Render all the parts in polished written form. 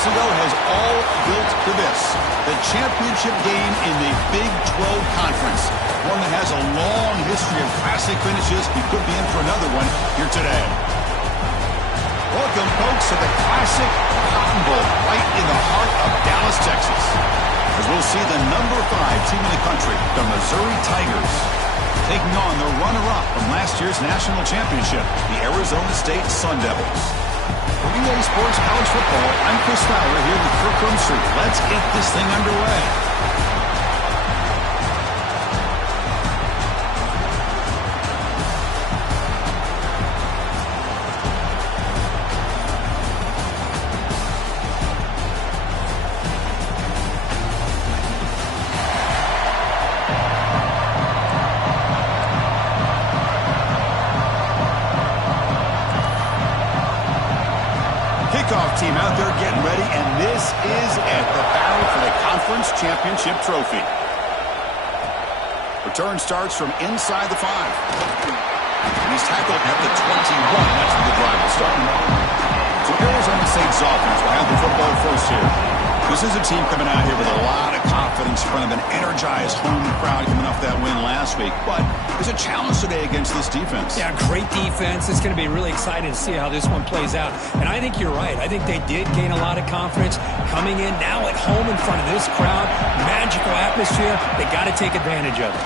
months ago has all built to this. The championship game in the Big 12 Conference. One that has a long history of classic finishes. He could be in for another one here today. Welcome, folks, to the classic Cotton Bowl right in the heart of Dallas, Texas. As we'll see the number 5 team in the country, the Missouri Tigers, taking on the runner-up from last year's national championship, the Arizona State Sun Devils. For EA Sports College Football, I'm Chris Fowler here with Kirk Rumstreet. Let's get this thing underway. Team out there getting ready, and this is it, the battle for the conference championship trophy. Return starts from inside the 5. And he's tackled at the 21. That's where the drive will start. So Arizona State's offense will have the football first here. This is a team coming out here with a lot of confidence in front of an energized home crowd coming off that win last week. But there's a challenge today against this defense. Yeah, great defense. It's going to be really exciting to see how this one plays out. And I think you're right. I think they did gain a lot of confidence coming in now at home in front of this crowd. Magical atmosphere. They got to take advantage of it.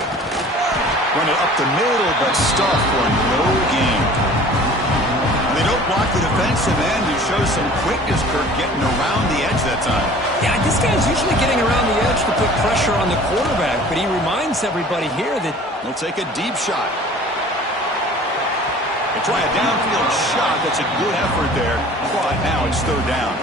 Run it up the middle, but stuffed for no gain. They don't block the defensive end. He shows some quickness, Kirk, getting around the edge that time. Yeah, this guy's usually getting around the edge to put pressure on the quarterback, but he reminds everybody here that he'll take a deep shot. They try a downfield shot. That's a good effort there, but now it's third down.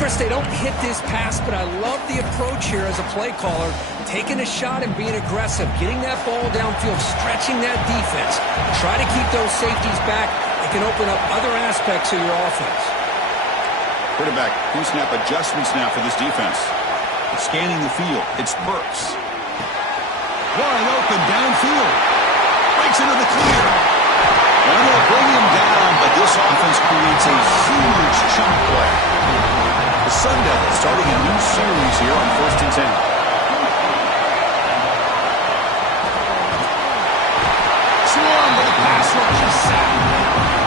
Chris, they don't hit this pass, but I love the approach here as a play caller, taking a shot and being aggressive, getting that ball downfield, stretching that defense. Try to keep those safeties back. It can open up other aspects of your offense. Quarterback, pre-snap adjustments now for this defense. Scanning the field, it's Burks. Wide open downfield. Breaks into the clear. And they'll bring him down, but this offense creates a huge chunk play. The Sun Devils starting a new series here on 1st and 10. Swarm with a pass rush is sacked.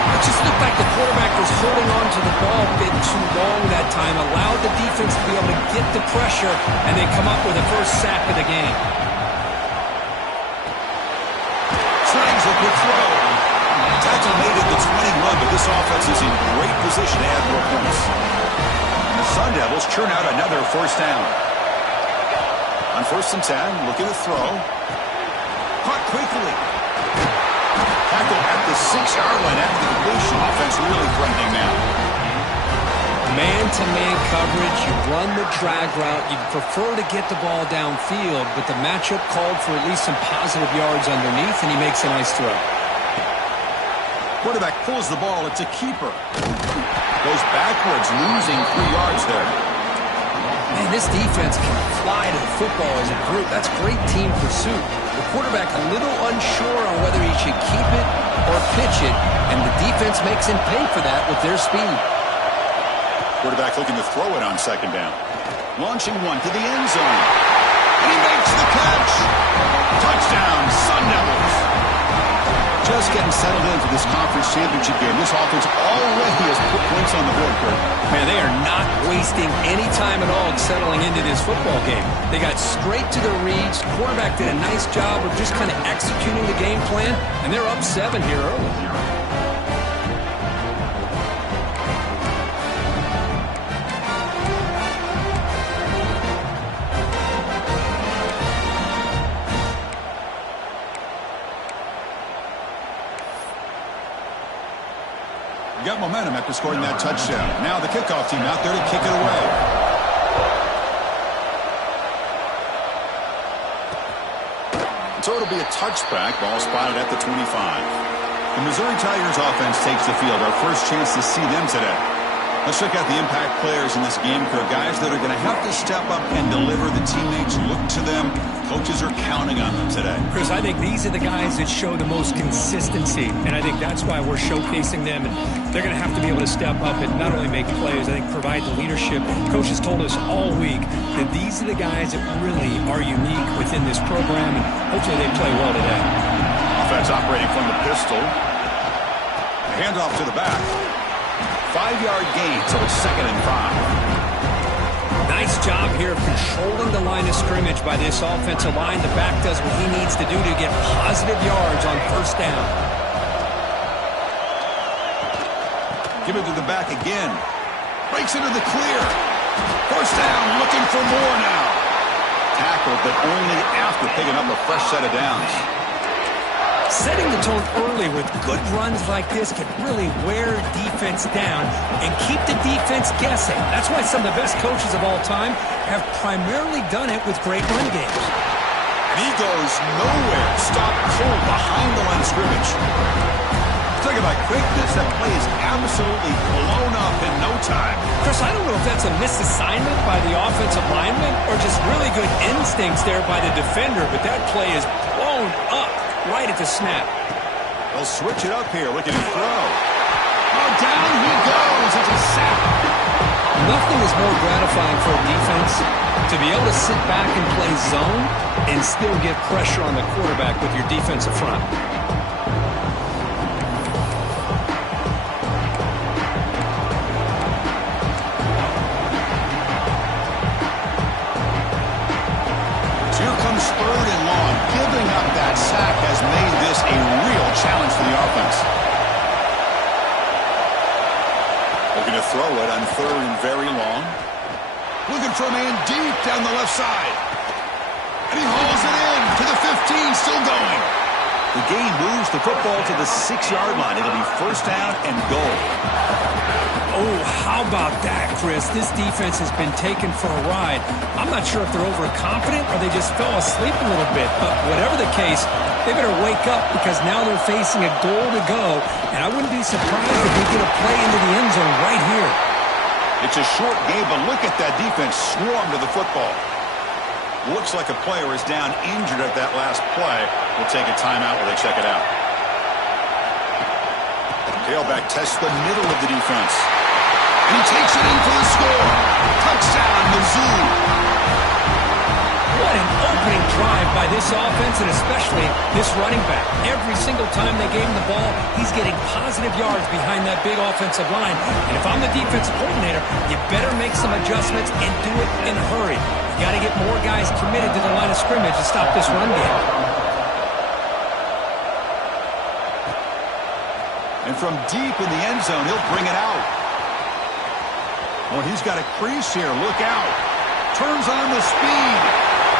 It just looked like the quarterback was holding on to the ball a bit too long that time, allowed the defense to be able to get the pressure, and they come up with the first sack of the game. Strangs a quick throw. Tackle made at the 21, but this offense is in great position to add more points. And the Sun Devils churn out another first down. On 1st and 10, look at the throw. Caught quickly. Tackle at the 6-yard line after the completion. Offense really threatening now. Man-to-man coverage, you run the drag route. You'd prefer to get the ball downfield, but the matchup called for at least some positive yards underneath, and he makes a nice throw. Quarterback pulls the ball. It's a keeper. Goes backwards, losing 3 yards there. Man, this defense can fly to the football as a group. That's great team pursuit. The quarterback a little unsure on whether he should keep it or pitch it, and the defense makes him pay for that with their speed. Quarterback looking to throw it on 2nd down. Launching one to the end zone. And he makes the catch. Touchdown, Sun Devils. Just getting settled in for this conference championship game. This offense already has put points on the board, Kirk. Man, they are not wasting any time at all settling into this football game. They got straight to their reads. Quarterback did a nice job of just kind of executing the game plan, and they're up 7 here early. Got momentum after scoring that touchdown. Now the kickoff team out there to kick it away. So it'll be a touchback. Ball spotted at the 25. The Missouri Tigers offense takes the field. Our first chance to see them today. Let's check out the impact players in this game, Kirk. Guys that are going to have to step up and deliver. The teammates look to them. Coaches are counting on them today. Chris, I think these are the guys that show the most consistency, and I think that's why we're showcasing them. And they're going to have to be able to step up and not only make plays, I think provide the leadership. Coaches told us all week that these are the guys that really are unique within this program, and hopefully they play well today. Offense operating from the pistol. A handoff to the back. 5-yard gain, so it's 2nd and 5. Nice job here of controlling the line of scrimmage by this offensive line. The back does what he needs to do to get positive yards on 1st down. Give it to the back again. Breaks into the clear. 1st down, looking for more now. Tackled, but only after picking up a fresh set of downs. Setting the tone early with good runs like this can really wear defense down and keep the defense guessing. That's why some of the best coaches of all time have primarily done it with great run games. And he goes nowhere. Stop cold behind the line of scrimmage. Talking about quickness, that play is absolutely blown up in no time. Chris, I don't know if that's a misassignment by the offensive lineman or just really good instincts there by the defender, but that play is blown up right at the snap. They'll switch it up here, looking to throw. Oh, down he goes. It's a sack. Nothing is more gratifying for a defense to be able to sit back and play zone and still get pressure on the quarterback with your defensive front. Giving up that sack has made this a real challenge for the offense. Looking to throw it on 3rd and very long. Looking for a man deep down the left side. And he hauls it in to the 15, still going. The game moves the football to the 6-yard line. It'll be 1st down and goal. Oh, how about that, Chris? This defense has been taken for a ride. I'm not sure if they're overconfident or they just fell asleep a little bit, but whatever the case, they better wake up because now they're facing a goal to go, and I wouldn't be surprised if they get a play into the end zone right here. It's a short game, but look at that defense swarm to the football. Looks like a player is down injured at that last play. We'll take a timeout while they check it out. Tailback tests the middle of the defense. And he takes it in for the score. Touchdown, Mizzou. What an opening drive by this offense, and especially this running back. Every single time they gave him the ball, he's getting positive yards behind that big offensive line. And if I'm the defensive coordinator, you better make some adjustments and do it in a hurry. You got to get more guys committed to the line of scrimmage to stop this run game. And from deep in the end zone, he'll bring it out. Oh, he's got a crease here. Look out. Turns on the speed.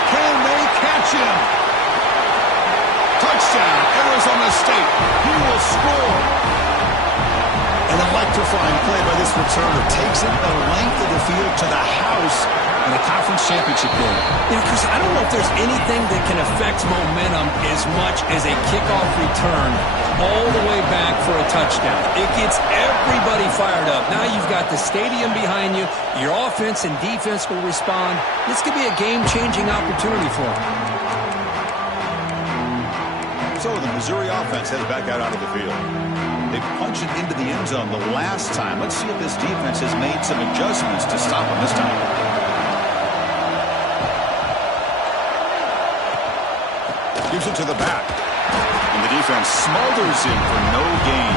Can they catch him? Touchdown, Arizona State. He will score. An electrifying play by this returner. Takes it the length of the field to the house in a conference championship game. Yeah, Chris, I don't know if there's anything that can affect momentum as much as a kickoff return all the way back for a touchdown. It gets everybody fired up. Now you've got the stadium behind you. Your offense and defense will respond. This could be a game-changing opportunity for them. So the Missouri offense heads back out onto the field. They punched it into the end zone the last time. Let's see if this defense has made some adjustments to stop them this time. Gives it to the back. And the defense smothers him for no gain.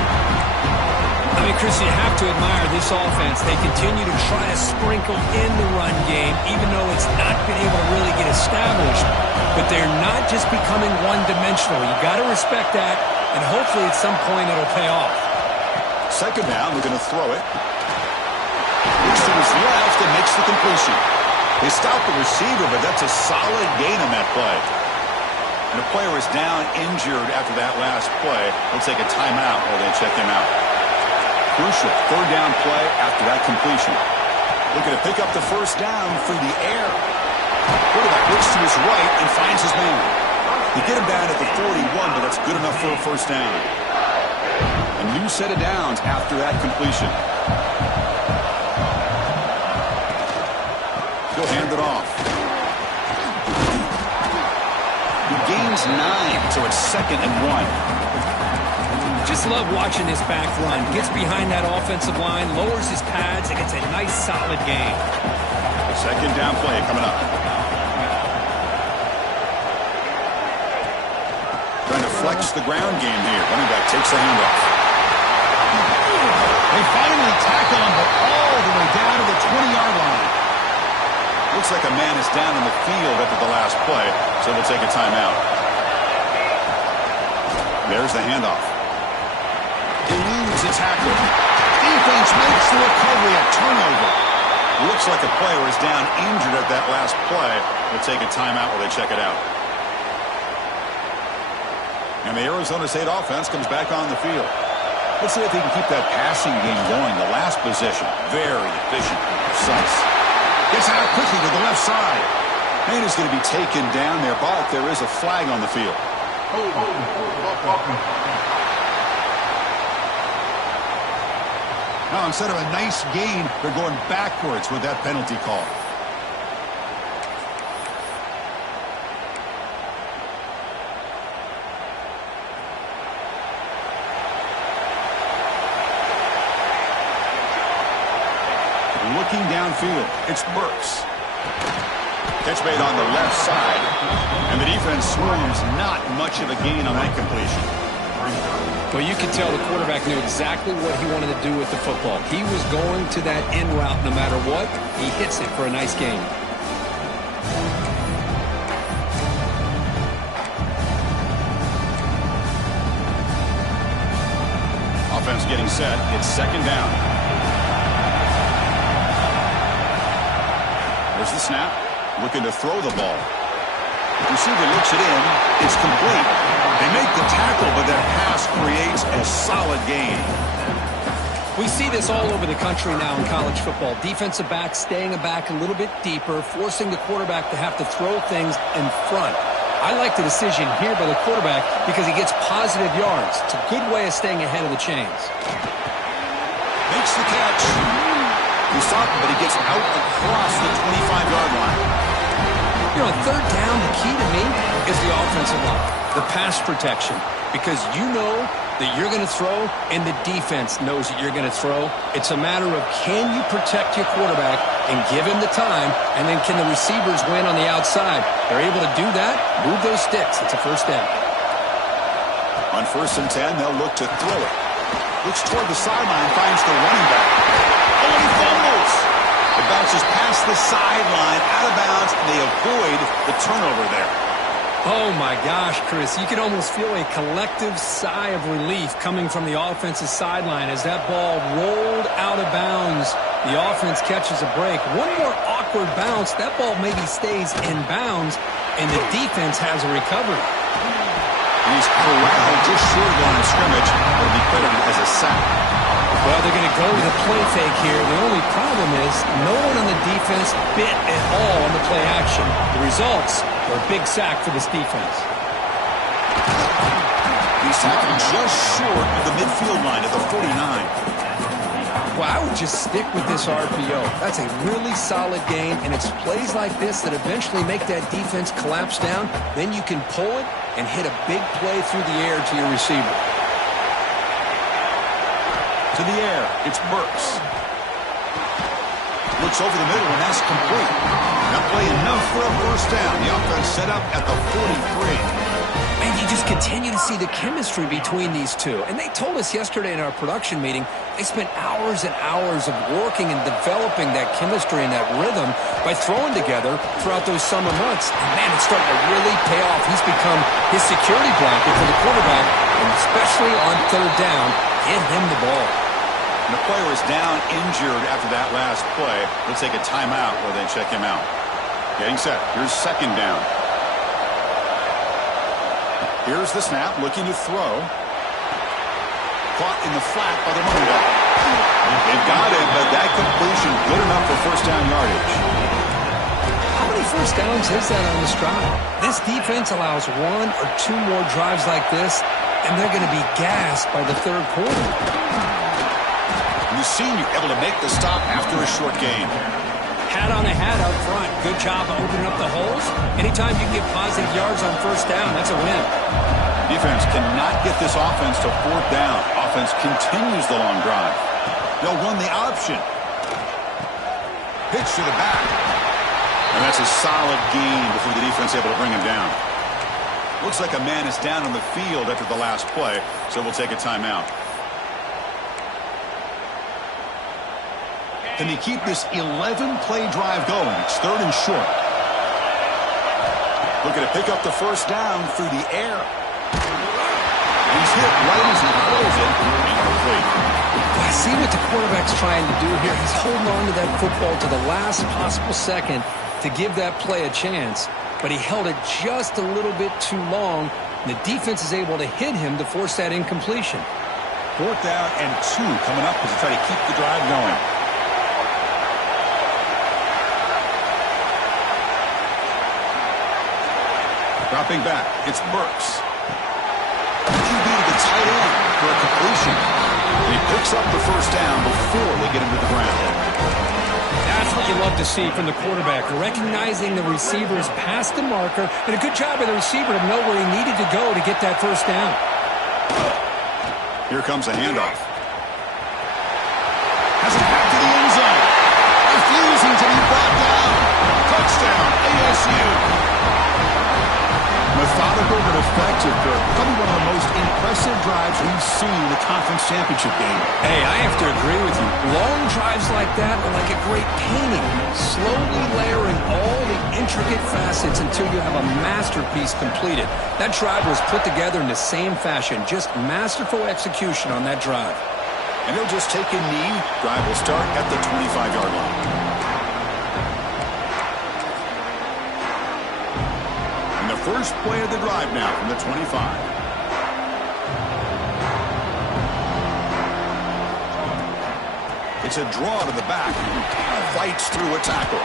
I mean, Chris, you have to admire this offense. They continue to try to sprinkle in the run game, even though it's not been able to really get established. But they're not just becoming one-dimensional. You got to respect that, and hopefully at some point it'll pay off. 2nd down, they're going to throw it. Looks to his left and makes the completion. They stop the receiver, but that's a solid gain on that play. And the player is down injured after that last play. They'll take a timeout while they check him out. Crucial 3rd down play after that completion. Looking to pick up the 1st down through the air. Quarterback looks to his right and finds his man. He get him down at the 41, but that's good enough for a 1st down. A new set of downs after that completion. He'll hand it off. He gains 9, so it's 2nd and 1. Just love watching this back run. Gets behind that offensive line, lowers his pads, and gets a nice, solid gain. 2nd down play coming up. Trying to flex the ground game here. Running back takes the handoff. They finally tackle him, but all the way down to the 20-yard line. Looks like a man is down in the field after the last play, so they'll take a timeout. There's the handoff. Eludes a tackle. Defense makes the recovery, a turnover. Looks like a player is down injured at that last play. They'll take a timeout while they check it out. And the Arizona State offense comes back on the field. Let's see if they can keep that passing game going. The last possession, very efficient and precise. Gets out quickly to the left side. And is going to be taken down there, but there is a flag on the field. Now, instead of a nice gain, they're going backwards with that penalty call. Looking downfield, it's Burks. Catch made on the left side, and the defense swarms not much of a gain on that completion. Well, you can tell the quarterback knew exactly what he wanted to do with the football. He was going to that end route no matter what. He hits it for a nice gain. Offense getting set. It's 2nd down. There's the snap. Looking to throw the ball. Receiver looks it in. It's complete. They make the tackle, but that pass creates a solid gain. We see this all over the country now in college football. Defensive backs staying back a little bit deeper, forcing the quarterback to have to throw things in front. I like the decision here by the quarterback because he gets positive yards. It's a good way of staying ahead of the chains. Makes the catch. He's stopped, but he gets out across the 25-yard line. You know, on 3rd down, the key to me is the offensive line, the pass protection, because you know that you're going to throw and the defense knows that you're going to throw. It's a matter of can you protect your quarterback and give him the time, and then can the receivers win on the outside? They're able to do that, move those sticks. It's a 1st down. On 1st and 10, they'll look to throw it. Looks toward the sideline, finds the running back. Oh, and he fumbles. It bounces past the sideline, out of bounds, and they avoid the turnover there. Oh, my gosh, Chris. You can almost feel a collective sigh of relief coming from the offensive sideline as that ball rolled out of bounds. The offense catches a break. One more awkward bounce. That ball maybe stays in bounds, and the defense has a recovery. He's corralled just short of the line of scrimmage. It'll be credited as a sack. Well, they're going to go to the play fake here. The only problem is no one on the defense bit at all on the play action. The results are a big sack for this defense. He's tackled just short of the midfield line at the 49. Well, I would just stick with this RPO. That's a really solid game, and it's plays like this that eventually make that defense collapse down. Then you can pull it and hit a big play through the air to your receiver. To the air, it's Burks. Looks over the middle, and that's complete. That play enough for a 1st down. The offense set up at the 43. Man, you just continue to see the chemistry between these two. And they told us yesterday in our production meeting, they spent hours and hours of working and developing that chemistry and that rhythm by throwing together throughout those summer months. And man, it's starting to really pay off. He's become his security blanket for the quarterback, and especially on 3rd down, get him the ball. And the player is down injured after that last play. Let's take a timeout while they check him out. Getting set. Here's 2nd down. Here's the snap, looking to throw. Caught in the flat by the running back. They've got it, but that completion good enough for 1st down yardage. How many 1st downs is that on this drive? This defense allows 1 or 2 more drives like this, and they're going to be gassed by the 3rd quarter. And the senior able to make the stop after a short gain. Hat on a hat up front. Good job of opening up the holes. Anytime you can get positive yards on first down, that's a win. Defense cannot get this offense to fourth down. Offense continues the long drive. They'll run the option. Pitch to the back. And that's a solid gain before the defense able to bring him down. Looks like a man is down on the field after the last play, so we'll take a timeout. Can he keep this 11-play drive going? It's third and short. Looking to pick up the first down through the air. He's hit right as he throws it. Incomplete. I see what the quarterback's trying to do here. He's holding on to that football to the last possible second to give that play a chance. But he held it just a little bit too long. And the defense is able to hit him to force that incompletion. Fourth down and 2 coming up as they try to keep the drive going. Dropping back, it's Burks. QB to the tight end for a completion. And he picks up the first down before they get him to the ground. That's what you love to see from the quarterback, recognizing the receiver's past the marker, and a good job by the receiver to know where he needed to go to get that first down. Here comes a handoff. Has it back to the end zone. Refusing to be brought down. Touchdown, ASU. Methodical but effective, Kirk. Probably one of the most impressive drives we've seen in the conference championship game. Hey, I have to agree with you. Long drives like that are like a great painting, slowly layering all the intricate facets until you have a masterpiece completed. That drive was put together in the same fashion, just masterful execution on that drive. And they'll just take a knee. Drive will start at the 25-yard line. First play of the drive now from the 25. It's a draw to the back. Fights through a tackle.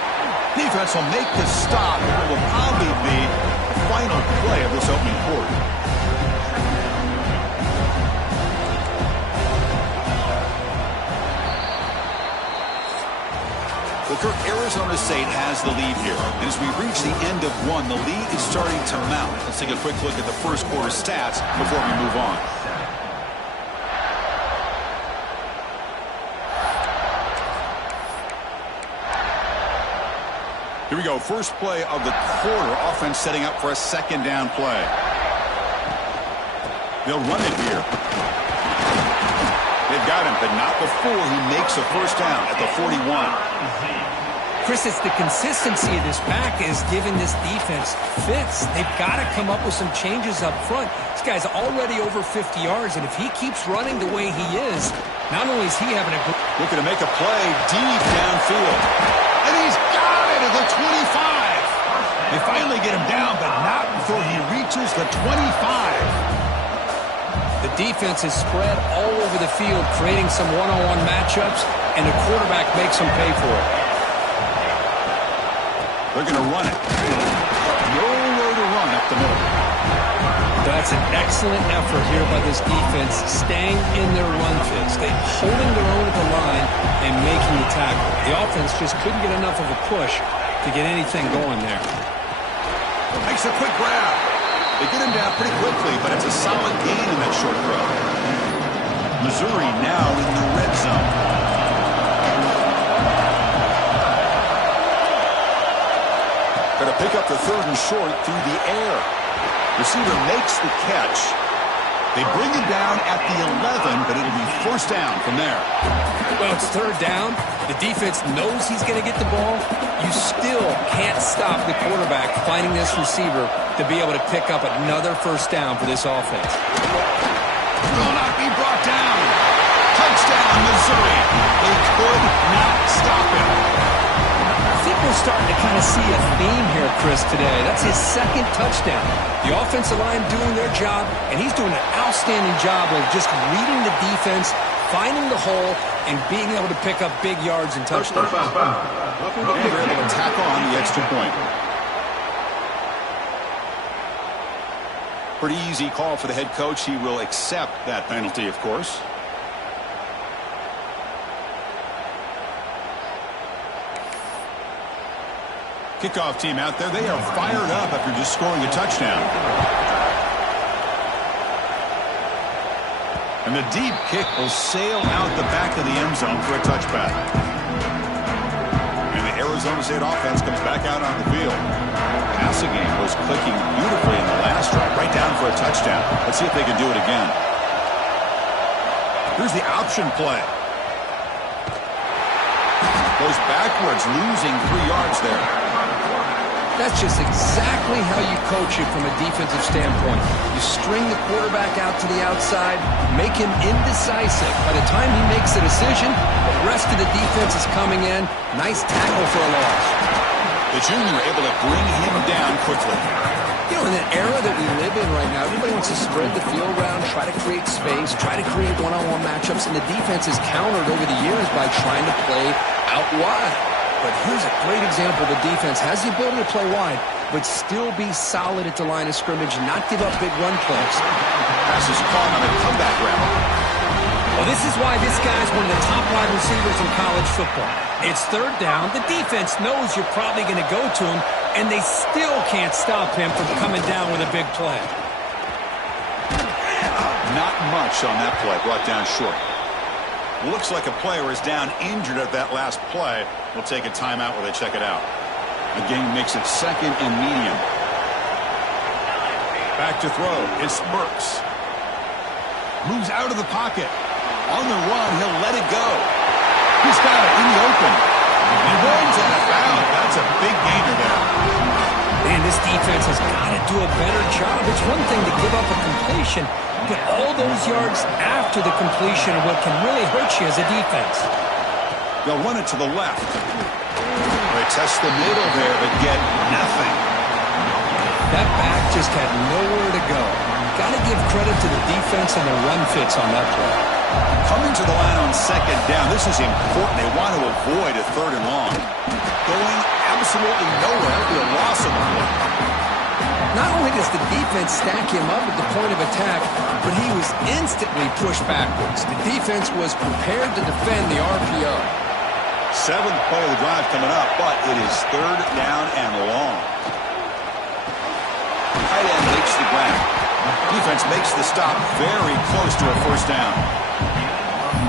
Defense will make the stop, and it will probably be the final play of this opening quarter. Well, Kirk, Arizona State has the lead here. And as we reach the end of one, the lead is starting to mount. Let's take a quick look at the first quarter stats before we move on. Here we go. First play of the quarter. Offense setting up for a second down play. They'll run it here. They've got him, but not before he makes a first down at the 41. Chris, it's the consistency of this pack is giving this defense fits. They've got to come up with some changes up front. This guy's already over 50 yards, and if he keeps running the way he is, not only is he having a good... Looking to make a play deep downfield. And he's got it at the 25. They finally get him down, but not before he reaches the 25. The defense is spread all over the field, creating some one-on-one matchups, and the quarterback makes them pay for it. They're going to run it. Nowhere to run up the middle. That's an excellent effort here by this defense, staying in their run fits. They're holding their own at the line and making the tackle. The offense just couldn't get enough of a push to get anything going there. Makes a quick grab. They get him down pretty quickly, but it's a solid gain in that short throw. Missouri now in the red zone. Going to pick up the third and short through the air. Receiver makes the catch. They bring him down at the 11, but it'll be first down from there. Well, it's third down. The defense knows he's going to get the ball. You still can't stop the quarterback finding this receiver to be able to pick up another first down for this offense. Will not be brought down. Touchdown, Missouri. They could not stop him. I think we're starting to kind of see a theme here, Chris, today. That's his second touchdown. The offensive line doing their job, and he's doing an outstanding job of just reading the defense, finding the hole, and being able to pick up big yards and touchdowns. And they're able to tack on the extra point. Pretty easy call for the head coach. He will accept that penalty, of course. Kickoff team out there, they are fired up after just scoring a touchdown. And the deep kick will sail out the back of the end zone for a touchback. And the Arizona State offense comes back out on the field. Passing game was clicking beautifully in the last drive, right down for a touchdown. Let's see if they can do it again. Here's the option play. Goes backwards, losing 3 yards there. That's just exactly how you coach it from a defensive standpoint. You string the quarterback out to the outside, make him indecisive. By the time he makes a decision, the rest of the defense is coming in. Nice tackle for a loss. The junior able to bring him down quickly. You know, in the era that we live in right now, everybody wants to spread the field around, try to create space, try to create one-on-one matchups, and the defense is countered over the years by trying to play out wide. But here's a great example. The defense has the ability to play wide, but still be solid at the line of scrimmage and not give up big run plays. Pass is caught on a comeback route. Well, this is why this guy's one of the top wide receivers in college football. It's third down. The defense knows you're probably going to go to him, and they still can't stop him from coming down with a big play. Not much on that play, brought down short. Looks like a player is down injured at that last play. We'll take a timeout while they check it out. The game makes it 2nd and medium. Back to throw. It's Burks. Moves out of the pocket. On the run, he'll let it go. He's got it in the open. He runs out of bounds. That's a big gainer there. Man, this defense has got to do a better job. It's one thing to give up a completion, but all those yards after the completion are what can really hurt you as a defense. They'll run it to the left. They test the middle there, but get nothing. That back just had nowhere to go. Got to give credit to the defense and the run fits on that play. Coming to the line on 2nd down. This is important. They want to avoid a 3rd and long. Going absolutely nowhere for a loss of a play. Not only does the defense stack him up at the point of attack, but he was instantly pushed backwards. The defense was prepared to defend the RPO. 7th play of the drive coming up, but it is 3rd down and long. Tight end makes the grab. Defense makes the stop very close to a 1st down.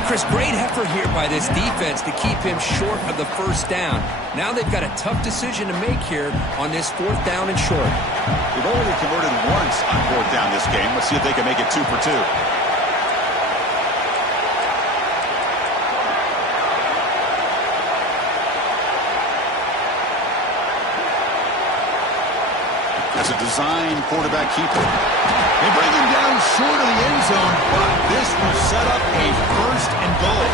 Chris, great effort here by this defense to keep him short of the 1st down. Now they've got a tough decision to make here on this 4th down and short. They've only converted once on 4th down this game. Let's see if they can make it 2 for 2. That's a design quarterback keeper. They bring him down short of the end zone, but this will set up a 1st and goal.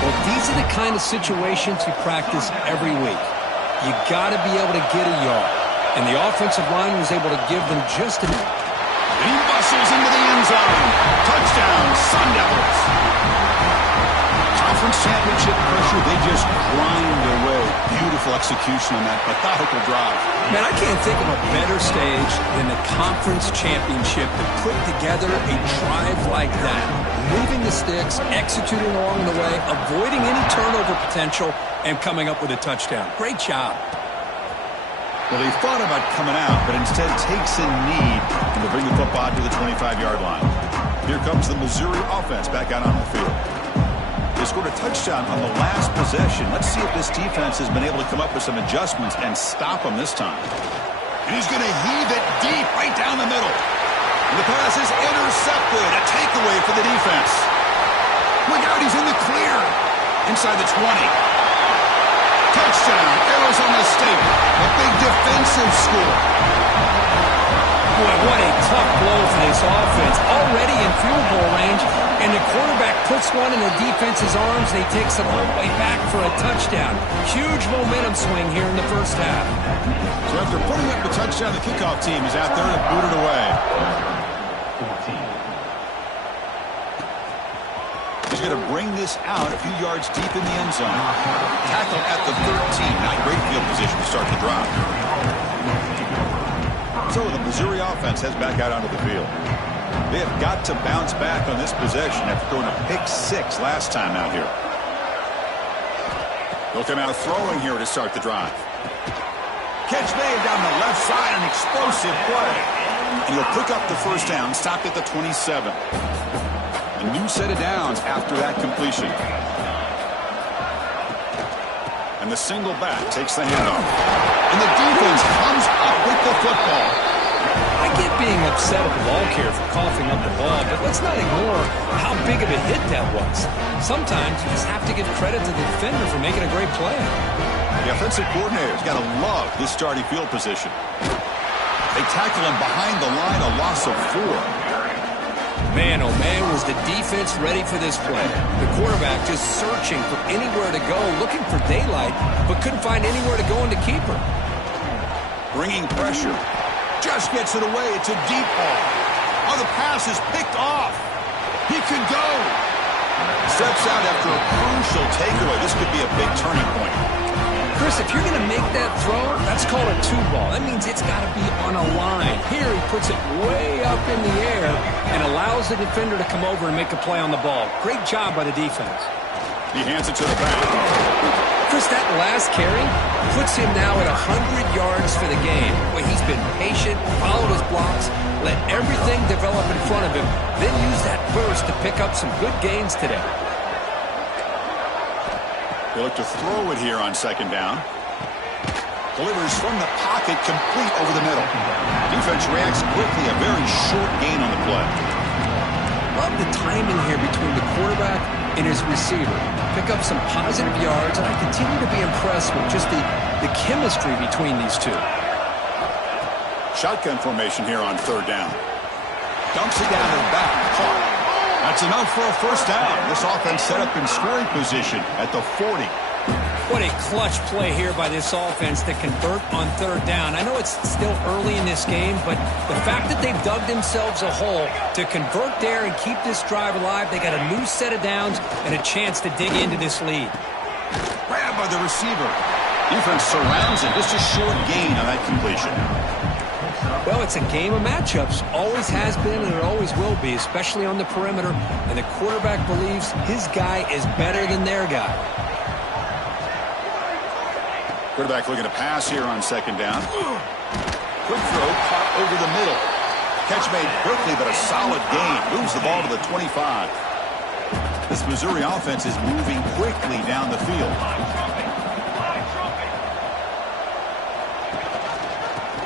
Well, these are the kind of situations you practice every week. You got to be able to get a yard. And the offensive line was able to give them just enough. And he bustles into the end zone. Touchdown, Sun Devils. Conference championship pressure, they just grind away. Beautiful execution on that methodical drive. Man, I can't think of a better stage than the conference championship to put together a drive like that. Moving the sticks, executing along the way, avoiding any turnover potential, and coming up with a touchdown. Great job. Well, he thought about coming out, but instead takes a knee to bring the football to the 25-yard line. Here comes the Missouri offense back out on the field. They scored a touchdown on the last possession. Let's see if this defense has been able to come up with some adjustments and stop them this time. And he's going to heave it deep right down the middle. And the pass is intercepted. A takeaway for the defense. Look out, he's in the clear. Inside the 20. Touchdown, Arizona State. A big defensive score. Boy, what a tough blow for this offense. Already in field goal range, and the quarterback puts one in the defense's arms, and he takes it all the way back for a touchdown. Huge momentum swing here in the 1st half. So after putting up the touchdown, the kickoff team is out there to boot it away. He's going to bring this out a few yards deep in the end zone. Tackle at the 13. Not great field position to start the drive. So the Missouri offense heads back out onto the field. They have got to bounce back on this possession after throwing a pick-6 last time out here. They'll come out throwing here to start the drive. Catch made down the left side, an explosive play. And he'll pick up the first down, stopped at the 27. A new set of downs after that completion. And the single back takes the handoff. And the defense comes up with the football. I get being upset at the ball carrier for coughing up the ball, but let's not ignore how big of a hit that was. Sometimes you just have to give credit to the defender for making a great play. The offensive coordinator's got to love this starting field position. They tackle him behind the line, a loss of 4. Man, oh man, was the defense ready for this play. The quarterback just searching for anywhere to go, looking for daylight, but couldn't find anywhere to go in the keeper. Bringing pressure. Just gets it away. It's a deep ball. Oh, the pass is picked off. He can go. Steps out after a crucial takeaway. This could be a big turning point. Chris, if you're going to make that throw, that's called a 2-ball. That means it's got to be on a line. Here he puts it way up in the air and allows the defender to come over and make a play on the ball. Great job by the defense. He hands it to the back. Chris, that last carry puts him now at 100 yards for the game. Well, he's been patient, followed his blocks, let everything develop in front of him, then use that burst to pick up some good gains today. They look to throw it here on second down. Delivers from the pocket, complete over the middle. Defense reacts quickly, a very short gain on the play. Love the timing here between the quarterback and his receiver. Pick up some positive yards, and I continue to be impressed with just the chemistry between these two. Shotgun formation here on third down. Dumps it down to the back. Caught. That's enough for a first down. This offense set up in scoring position at the 40. What a clutch play here by this offense to convert on third down. I know it's still early in this game, but the fact that they've dug themselves a hole to convert there and keep this drive alive, they got a new set of downs and a chance to dig into this lead. Grabbed by the receiver. Defense surrounds it. Just a short gain on that completion. Well, it's a game of matchups. Always has been and it always will be, especially on the perimeter. And the quarterback believes his guy is better than their guy. Quarterback looking to pass here on second down. Quick throw, caught over the middle. Catch made quickly, but a solid gain. Moves the ball to the 25. This Missouri offense is moving quickly down the field.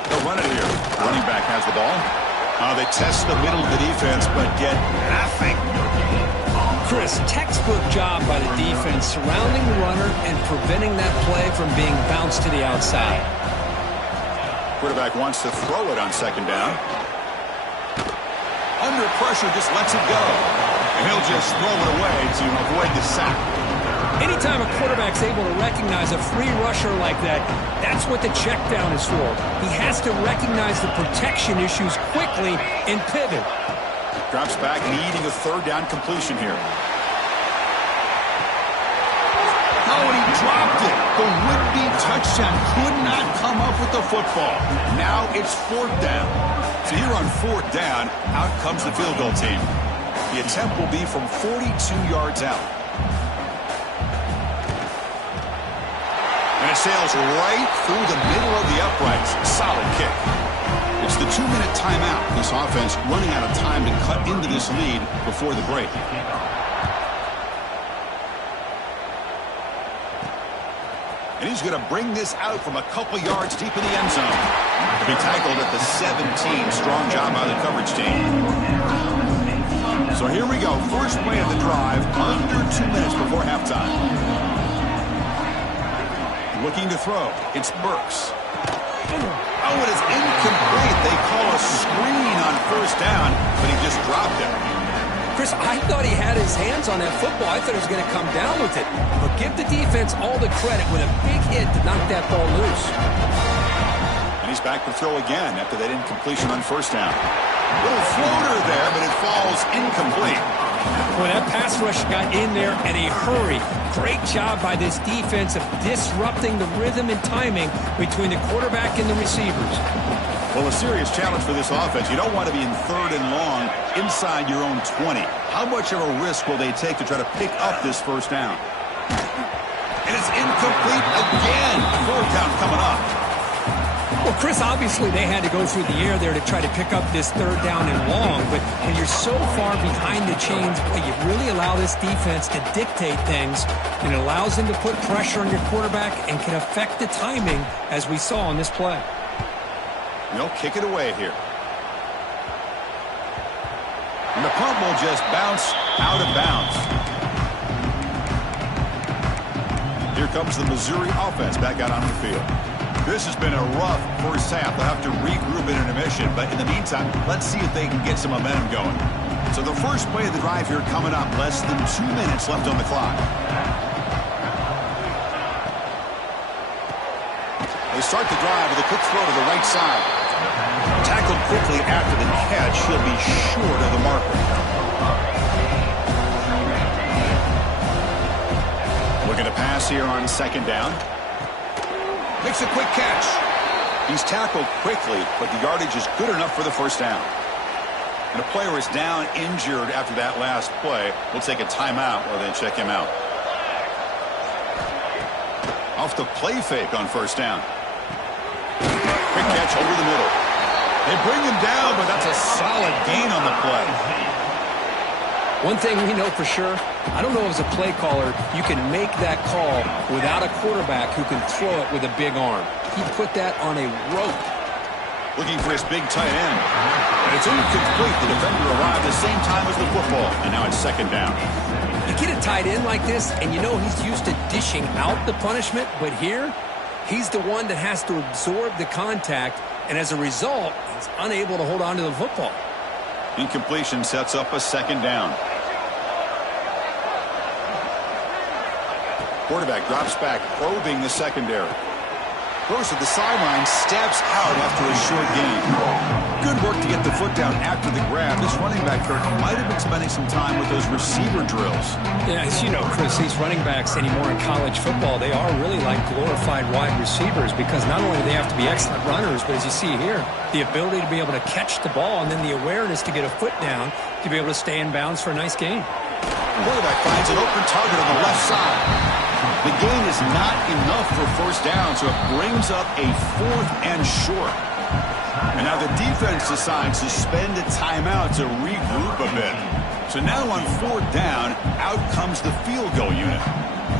They'll run it here. Running back has the ball. They test the middle of the defense, but get nothing. Chris, textbook job by the defense surrounding the runner and preventing that play from being bounced to the outside. Quarterback wants to throw it on second down. Under pressure, just lets it go. And he'll just throw it away to avoid the sack. Anytime a quarterback's able to recognize a free rusher like that, that's what the check down is for. He has to recognize the protection issues quickly and pivot. Drops back, needing a third down completion here. Oh, and he dropped it. The would-be touchdown could not come up with the football. Now it's fourth down. So here on fourth down, out comes the field goal team. The attempt will be from 42 yards out. And it sails right through the middle of the uprights. Solid kick. It's the 2-minute timeout. This offense running out of time to cut into this lead before the break. And he's going to bring this out from a couple yards deep in the end zone. To be tackled at the 17. Strong job by the coverage team. So here we go. First play of the drive. Under 2 minutes before halftime. Looking to throw. It's Burks. Oh, it is incomplete. They call a screen on first down, but he just dropped it. Chris, I thought he had his hands on that football. I thought he was going to come down with it. But give the defense all the credit with a big hit to knock that ball loose. And he's back to throw again after that incompletion on first down. Little floater there, but it falls incomplete. Well, that pass rush got in there in a hurry. Great job by this defense of disrupting the rhythm and timing between the quarterback and the receivers. Well, a serious challenge for this offense. You don't want to be in third and long inside your own 20. How much of a risk will they take to try to pick up this first down? And it's incomplete again. Fourth down coming up. Well, Chris, obviously they had to go through the air there to try to pick up this third down and long, but when you're so far behind the chains, you really allow this defense to dictate things, and it allows them to put pressure on your quarterback and can affect the timing, as we saw on this play. They'll kick it away here. And the punt will just bounce out of bounds. Here comes the Missouri offense back out on the field. This has been a rough first half. They'll have to regroup in intermission, but in the meantime, let's see if they can get some momentum going. So the first play of the drive here coming up, less than 2 minutes left on the clock. They start the drive with a quick throw to the right side. Tackled quickly after the catch. He'll be short of the marker. Looking to pass here on second down. Makes a quick catch. He's tackled quickly, but the yardage is good enough for the first down. And a player is down injured after that last play. We'll take a timeout while they check him out. Off the play fake on first down. Quick catch over the middle. They bring him down, but that's a solid gain on the play. One thing we know for sure, I don't know as a play caller, you can make that call without a quarterback who can throw it with a big arm. He put that on a rope. Looking for his big tight end. And it's incomplete. The defender arrived the same time as the football. And now it's second down. You get a tight end like this, and you know he's used to dishing out the punishment, but here, he's the one that has to absorb the contact, and as a result, he's unable to hold on to the football. Incompletion sets up a second down. Quarterback drops back, probing the secondary. Goes to the sideline, steps out after a short gain. Good work to get the foot down after the grab. This running back, Kirk, might have been spending some time with those receiver drills. Yeah, as you know, Chris, these running backs anymore in college football, they are really like glorified wide receivers because not only do they have to be excellent runners, but as you see here, the ability to be able to catch the ball and then the awareness to get a foot down to be able to stay in bounds for a nice gain. Quarterback finds an open target on the left side. The gain is not enough for first down, so it brings up a fourth and short. And now the defense decides to spend a timeout to regroup a bit. So now on fourth down, out comes the field goal unit.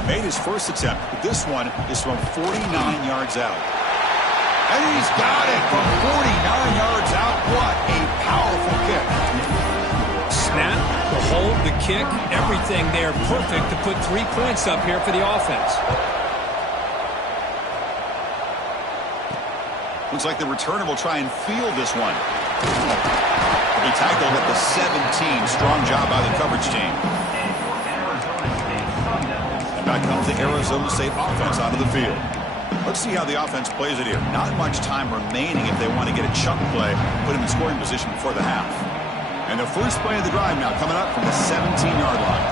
Made his first attempt, but this one is from 49 yards out. And he's got it from 49 yards out. What a powerful kick. Snap, the hold, the kick, everything there perfect to put 3 points up here for the offense. Looks like the returner will try and field this one. He tackled at the 17. Strong job by the coverage team. And back comes the Arizona State offense onto the field. Let's see how the offense plays it here. Not much time remaining if they want to get a chunk play, put him in scoring position before the half. And the first play of the drive now coming up from the 17-yard line.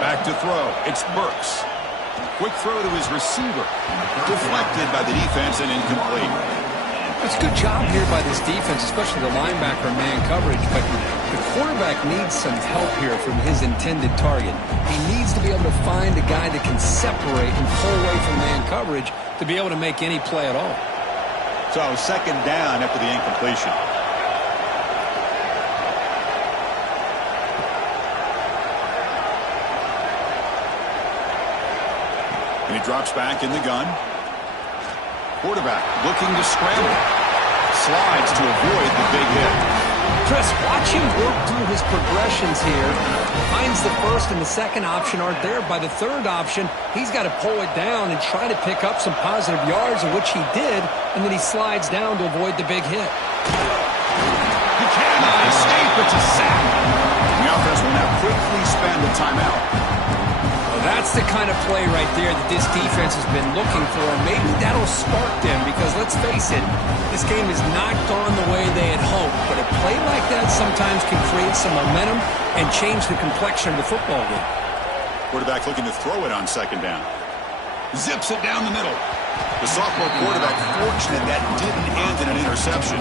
Back to throw. It's Burks. Quick throw to his receiver. Deflected by the defense and incomplete. It's a good job here by this defense, especially the linebacker man coverage, but the quarterback needs some help here from his intended target. He needs to be able to find a guy that can separate and pull away from man coverage to be able to make any play at all. So second down after the incompletion. And he drops back in the gun. Quarterback looking to scramble. Slides to avoid the big hit. Chris, watch him work through his progressions here. Finds the first and the second option aren't there. By the third option, he's got to pull it down and try to pick up some positive yards, of which he did, and then he slides down to avoid the big hit. He cannot escape. It's a sack. The offense will now quickly spend the timeout. That's the kind of play right there that this defense has been looking for. Maybe that'll spark them because, let's face it, this game has not gone the way they had hoped. But a play like that sometimes can create some momentum and change the complexion of the football game. Quarterback looking to throw it on second down. Zips it down the middle. The sophomore quarterback fortunate that didn't end in an interception.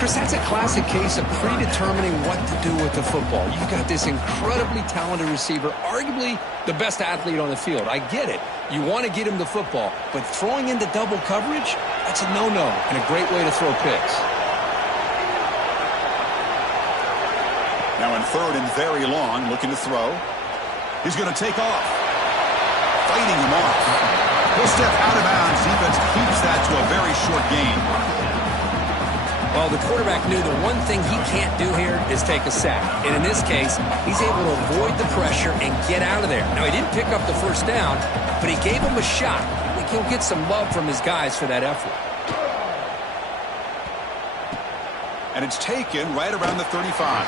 Chris, that's a classic case of predetermining what to do with the football. You've got this incredibly talented receiver, arguably the best athlete on the field. I get it. You want to get him the football, but throwing into double coverage, that's a no-no and a great way to throw picks. Now in third and very long, looking to throw. He's going to take off. Fighting him off. He'll step out of bounds. Defense keeps that to a very short gain. Well, the quarterback knew the one thing he can't do here is take a sack. And in this case, he's able to avoid the pressure and get out of there. Now, he didn't pick up the first down, but he gave him a shot. I think he'll get some love from his guys for that effort. And it's taken right around the 35.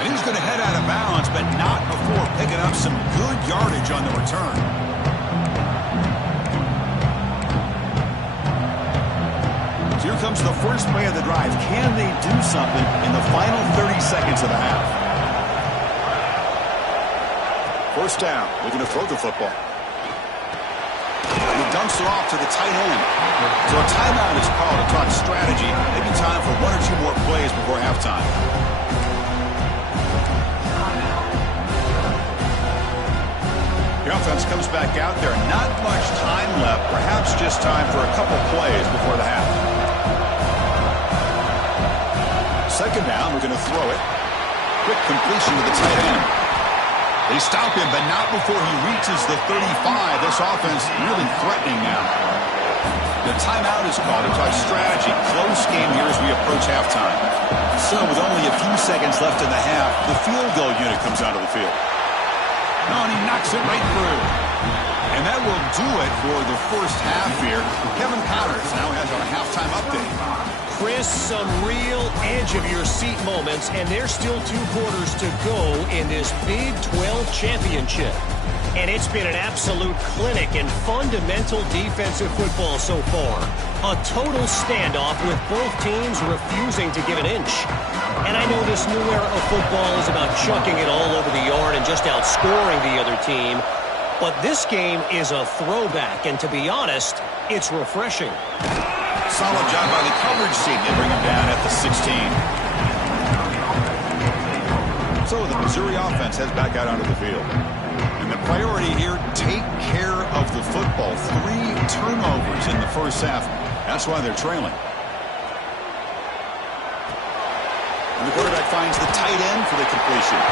And he's going to head out of bounds, but not before picking up some good yardage on the return. Here comes the first play of the drive. Can they do something in the final 30 seconds of the half? First down. Looking to throw the football. He dumps it off to the tight end. So a timeout is called to talk strategy. Maybe time for one or two more plays before halftime. The offense comes back out there. Not much time left. Perhaps just time for a couple plays before the half. Second down, we're going to throw it. Quick completion to the tight end. They stop him, but not before he reaches the 35. This offense really threatening now. The timeout is called to talk strategy. Close game here as we approach halftime. So with only a few seconds left in the half, the field goal unit comes out of the field. No, and he knocks it right through. And that will do it for the first half here. Kevin Connors now has our halftime update. Chris, some real edge-of-your-seat moments, and there's still 2 quarters to go in this Big 12 championship. And it's been an absolute clinic in fundamental defensive football so far. A total standoff with both teams refusing to give an inch. And I know this new era of football is about chucking it all over the yard and just outscoring the other team. But this game is a throwback, and to be honest, it's refreshing. Solid job by the coverage team. They bring him down at the 16. So the Missouri offense heads back out onto the field. And the priority here, take care of the football. 3 turnovers in the first half. That's why they're trailing. And the quarterback finds the tight end for the completion.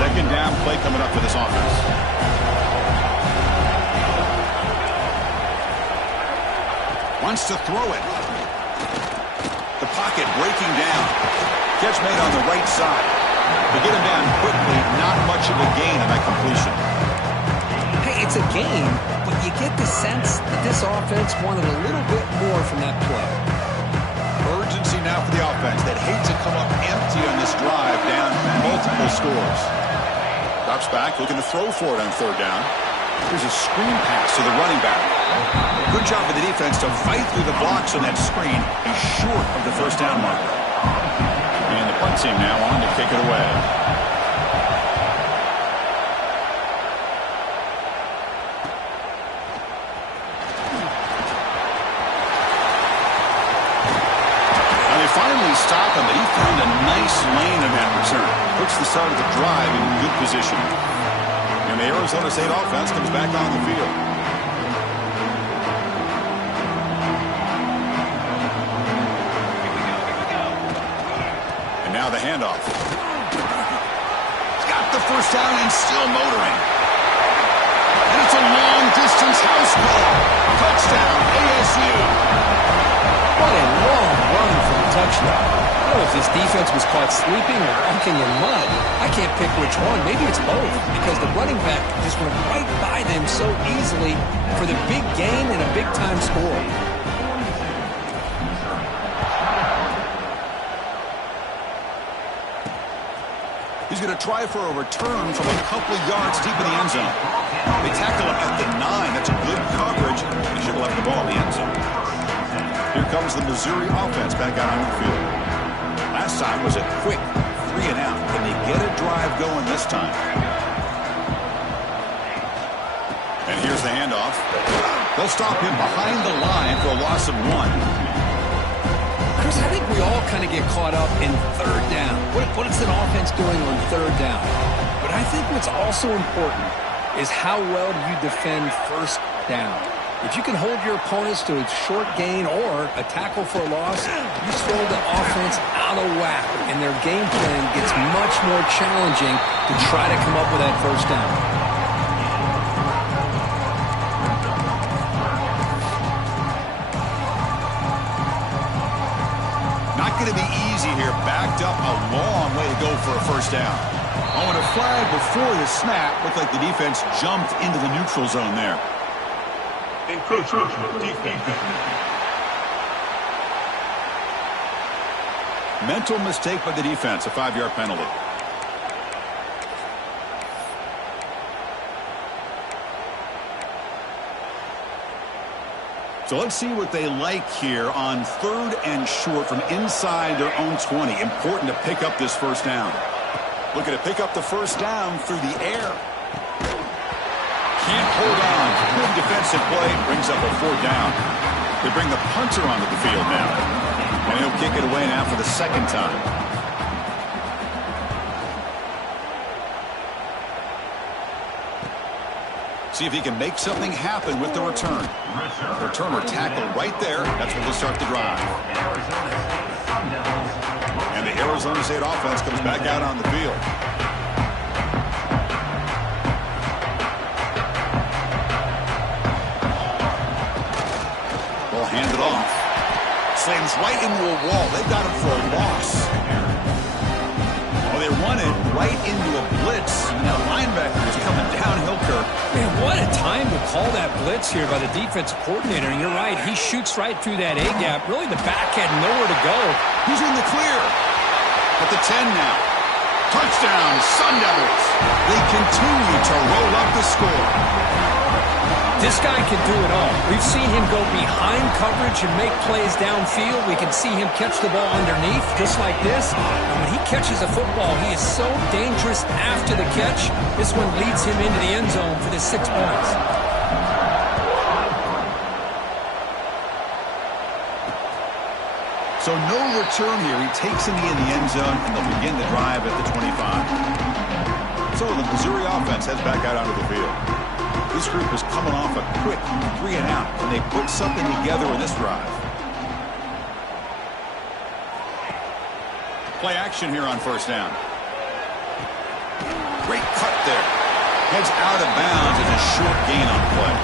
Second down play coming up for this offense. Wants to throw it. The pocket breaking down. Catch made on the right side. They get him down quickly. Not much of a gain on that completion. Hey, it's a gain, but you get the sense that this offense wanted a little bit more from that play. Urgency now for the offense. They'd hate to come up empty on this drive, down multiple scores. Drops back, looking to throw for it on third down. Here's a screen pass to the running back. Good job of the defense to fight through the blocks on that screen. He's short of the first down mark. And the punt team now on to kick it away. Finally stop him, but he found a nice lane in that return. Puts the start of the drive in good position. And the Arizona State offense comes back on the field. And now the handoff. He's got the first down and still motoring. And it's a long-distance house call. Touchdown, ASU. What a long run for the touchdown. I don't know if this defense was caught sleeping or walking in mud. I can't pick which one. Maybe it's both, because the running back just went right by them so easily for the big gain and a big-time score. He's going to try for a return from a couple of yards deep in the end zone. They tackle him at the 9. That's a good coverage. He should have left the ball in the end zone. Here comes the Missouri offense back out on the field. Last time was a quick 3 and out. Can they get a drive going this time? And here's the handoff. They'll stop him behind the line for a loss of 1. Chris, I think we all kind of get caught up in third down. What is an offense doing on third down? But I think what's also important is how well do you defend first down. If you can hold your opponents to a short gain or a tackle for a loss, you throw the offense out of whack, and their game plan gets much more challenging to try to come up with that first down. Going to be easy here. Backed up a long way to go for a first down. Oh, and a flag before the snap. Looked like the defense jumped into the neutral zone there. Encroachment defense. Mental mistake by the defense. A 5-yard penalty. So let's see what they like here on 3rd and short from inside their own 20. Important to pick up this first down. Looking to pick up the first down through the air. Can't hold on. Good defensive play. Brings up a 4th down. They bring the punter onto the field now. And he'll kick it away now for the 2nd time. See if he can make something happen with the return. Returner tackle right there. That's where they'll start the drive. And the Arizona State offense comes back out on the field. Ball handed off. Slams right into a wall. They got him for a loss. They run it right into a blitz. And that linebacker is coming downhill, Kirk. Man, what a time to call that blitz here by the defensive coordinator. And you're right, he shoots right through that A-gap. Really, the back had nowhere to go. He's in the clear. At the 10 now. Touchdown, Sun Devils. They continue to roll up the score. This guy can do it all. We've seen him go behind coverage and make plays downfield. We can see him catch the ball underneath, just like this. And when he catches a football, he is so dangerous after the catch. This one leads him into the end zone for the 6 points. So no return here. He takes him in the end zone, and they'll begin the drive at the 25. So the Missouri offense heads back out onto the field. This group is coming off a quick 3-and-out, and they put something together in this drive. Play action here on first down. Great cut there. Heads out of bounds and a short gain on play.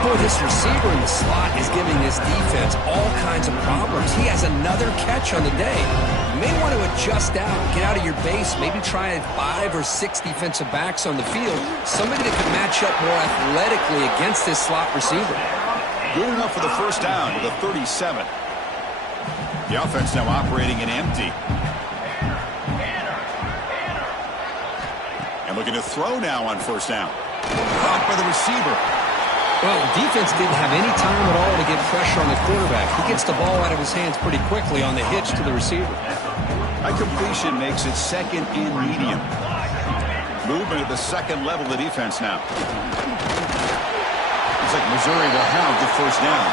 Boy, this receiver in the slot is giving this defense all kinds of problems. He has another catch on the day. You may want to adjust out, get out of your base, maybe try 5 or 6 defensive backs on the field. Somebody that can match up more athletically against this slot receiver. Good enough for the first down to the 37. The offense now operating in empty. And looking to throw now on first down. Caught by the receiver. Well, defense didn't have any time at all to get pressure on the quarterback. He gets the ball out of his hands pretty quickly on the hitch to the receiver. High completion makes it 2nd and medium. Movement at the 2nd level of the defense now. Looks like Missouri will have the first down.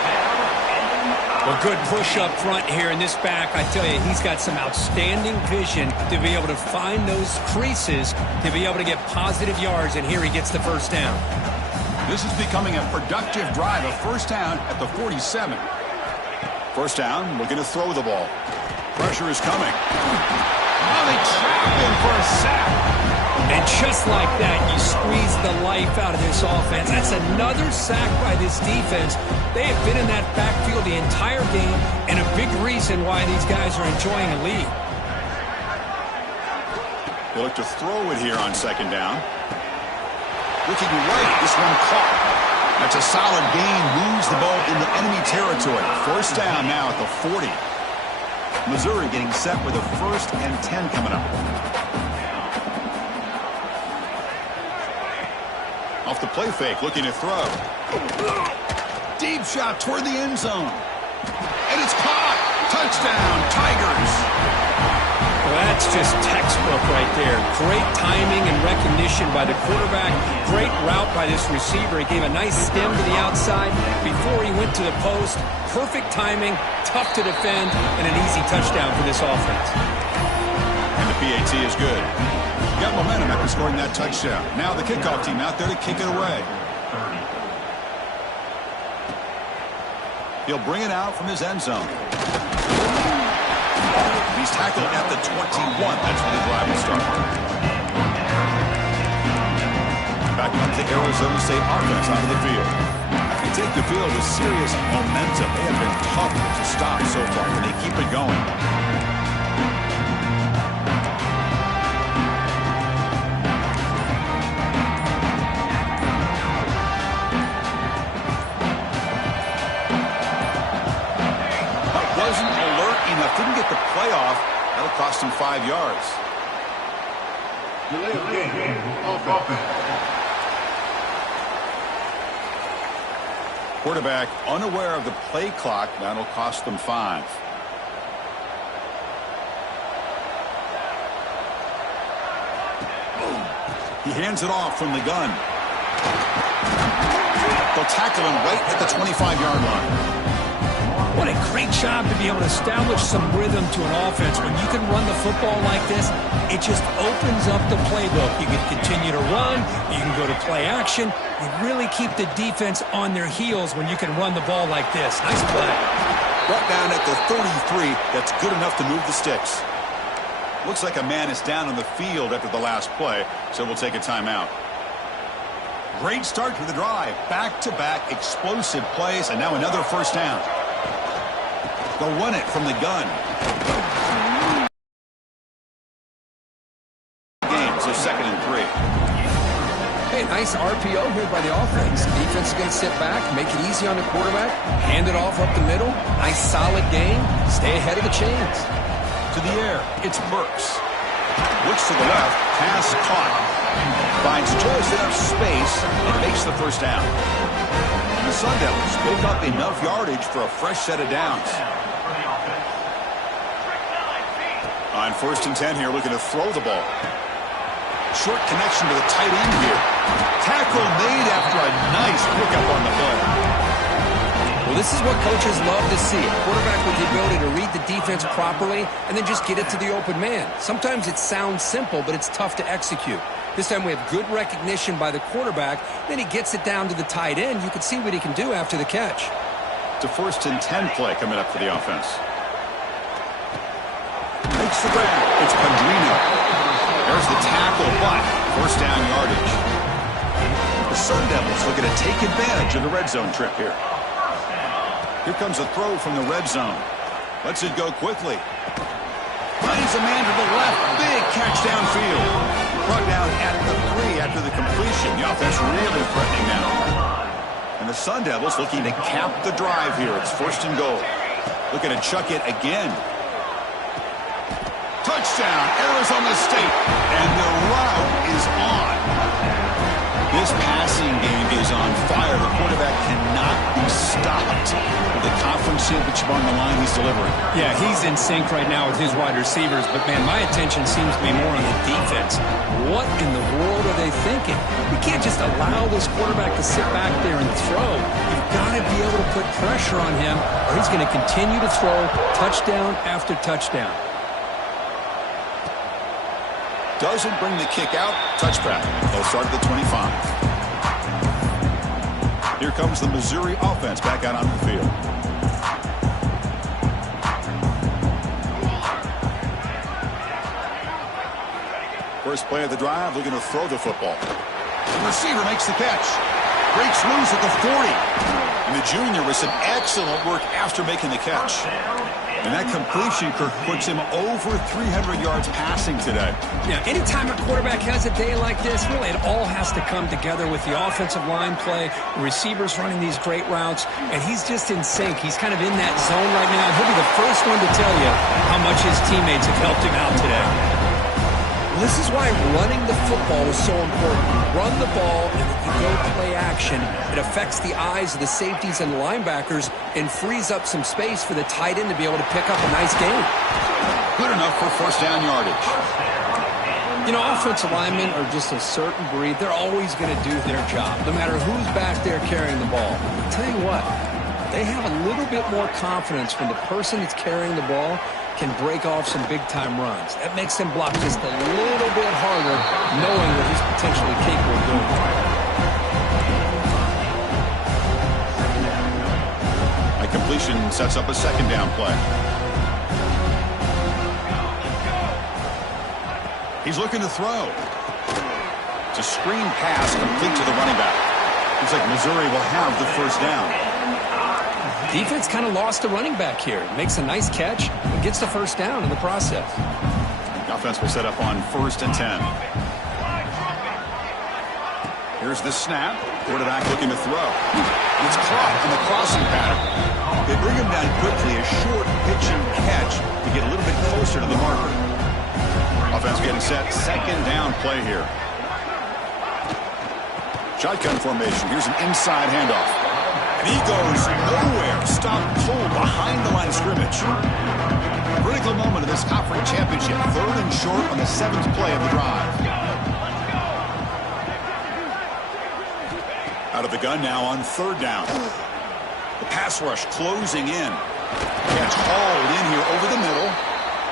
Well, good push up front here in this back. I tell you, he's got some outstanding vision to be able to find those creases, to be able to get positive yards, and here he gets the first down. This is becoming a productive drive. A first down at the 47. First down, looking to throw the ball. Pressure is coming. Oh, they trap him for a sack. And just like that, you squeeze the life out of this offense. That's another sack by this defense. They have been in that backfield the entire game, and a big reason why these guys are enjoying a lead. They look to throw it here on second down. Looking right, this one caught. That's a solid gain, moves the ball into enemy territory. First down now at the 40. Missouri getting set with a 1st and 10 coming up. Off the play fake, looking to throw. Deep shot toward the end zone. And it's caught. Touchdown, Tigers. Well, that's just textbook right there. Great timing and recognition by the quarterback. Great route by this receiver. He gave a nice stem to the outside before he went to the post. Perfect timing, tough to defend, and an easy touchdown for this offense. And the PAT is good. Got momentum after scoring that touchdown. Now the kickoff team out there to kick it away. He'll bring it out from his end zone. He's tackled at the 21. That's where the drive will start. Back comes the Arizona State offense onto the field. You take the field with serious momentum. They have been tough to stop so far, and they keep it going. Wasn't alert enough. Didn't get the play off. That'll cost him 5 yards. Quarterback unaware of the play clock. That'll cost them 5. He hands it off from the gun. They'll tackle him right at the 25-yard line. What a great job to be able to establish some rhythm to an offense. When you can run the football like this, it just opens up the playbook. You can continue to run. You can go to play action. You really keep the defense on their heels when you can run the ball like this. Nice play. Brought down at the 33. That's good enough to move the sticks. Looks like a man is down on the field after the last play, so we'll take a timeout. Great start to the drive. Back-to-back explosive plays, and now another first down. They'll run it from the gun. Game, so 2nd and 3. Hey, nice RPO here by the offense. Defense is going to sit back, make it easy on the quarterback, hand it off up the middle. Nice solid game. Stay ahead of the chains. To the air, it's Burks. Looks to the left, pass caught. Finds just enough space and makes the first down. The Sun Devils pick up enough yardage for a fresh set of downs. On 1st and 10 here, looking to throw the ball. Short connection to the tight end here. Tackle made after a nice pickup on the play. Well, this is what coaches love to see. A quarterback with the ability to read the defense properly and then just get it to the open man. Sometimes it sounds simple, but it's tough to execute. This time we have good recognition by the quarterback. Then he gets it down to the tight end. You can see what he can do after the catch. It's a 1st and 10 play coming up for the offense. Makes the grab. It's Pendrino. There's the tackle, but 1st down yardage. The Sun Devils looking to take advantage of the red zone trip here. Here comes a throw from the red zone. Lets it go quickly. Finds a man to the left. Big catch downfield. Brought down at the 3 after the completion. The offense really threatening now. And the Sun Devils looking to cap the drive here. It's 1st and goal. Looking to chuck it again. Touchdown, Arizona State. And the route is on. This passing game is on fire. The quarterback cannot be stopped. With the conference championship on the line, he's delivering. Yeah, he's in sync right now with his wide receivers. But, man, my attention seems to be more on the defense. What in the world are they thinking? You can't just allow this quarterback to sit back there and throw. You've got to be able to put pressure on him, or he's going to continue to throw touchdown after touchdown. Doesn't bring the kick out. Touchback. They'll start at the 25. Here comes the Missouri offense back out on the field. First play of the drive, looking to throw the football. The receiver makes the catch. Breaks loose at the 40. And the junior with some excellent work after making the catch. And that completion, Kirk, puts him over 300 yards passing today. Yeah, anytime a quarterback has a day like this, really it all has to come together with the offensive line play, the receivers running these great routes, and he's just in sync. He's kind of in that zone right now. He'll be the first one to tell you how much his teammates have helped him out today. This is why running the football is so important. You run the ball, and if you go play action, it affects the eyes of the safeties and the linebackers and frees up some space for the tight end to be able to pick up a nice game. Good enough for first down yardage. You know, offensive linemen are just a certain breed. They're always going to do their job, no matter who's back there carrying the ball. I'll tell you what, they have a little bit more confidence when the person that's carrying the ball can break off some big-time runs. That makes them block just a little bit harder, knowing what he's potentially capable of doing. A completion sets up a second down play. He's looking to throw. It's a screen pass complete to the running back. Looks like Missouri will have the first down. Defense kind of lost the running back here. Makes a nice catch and gets the first down in the process. The offense will set up on 1st and 10. Here's the snap. Quarterback looking to throw. It's caught in the crossing pattern. They bring him down quickly, a short pitch and catch to get a little bit closer to the marker. Offense getting set. Second down play here. Shotgun formation. Here's an inside handoff. And he goes nowhere. Stopped cold behind the line of scrimmage. Critical moment of this conference championship. 3rd and short on the 7th play of the drive. Out of the gun now on 3rd down. The pass rush closing in. Catch hauled in here over the middle.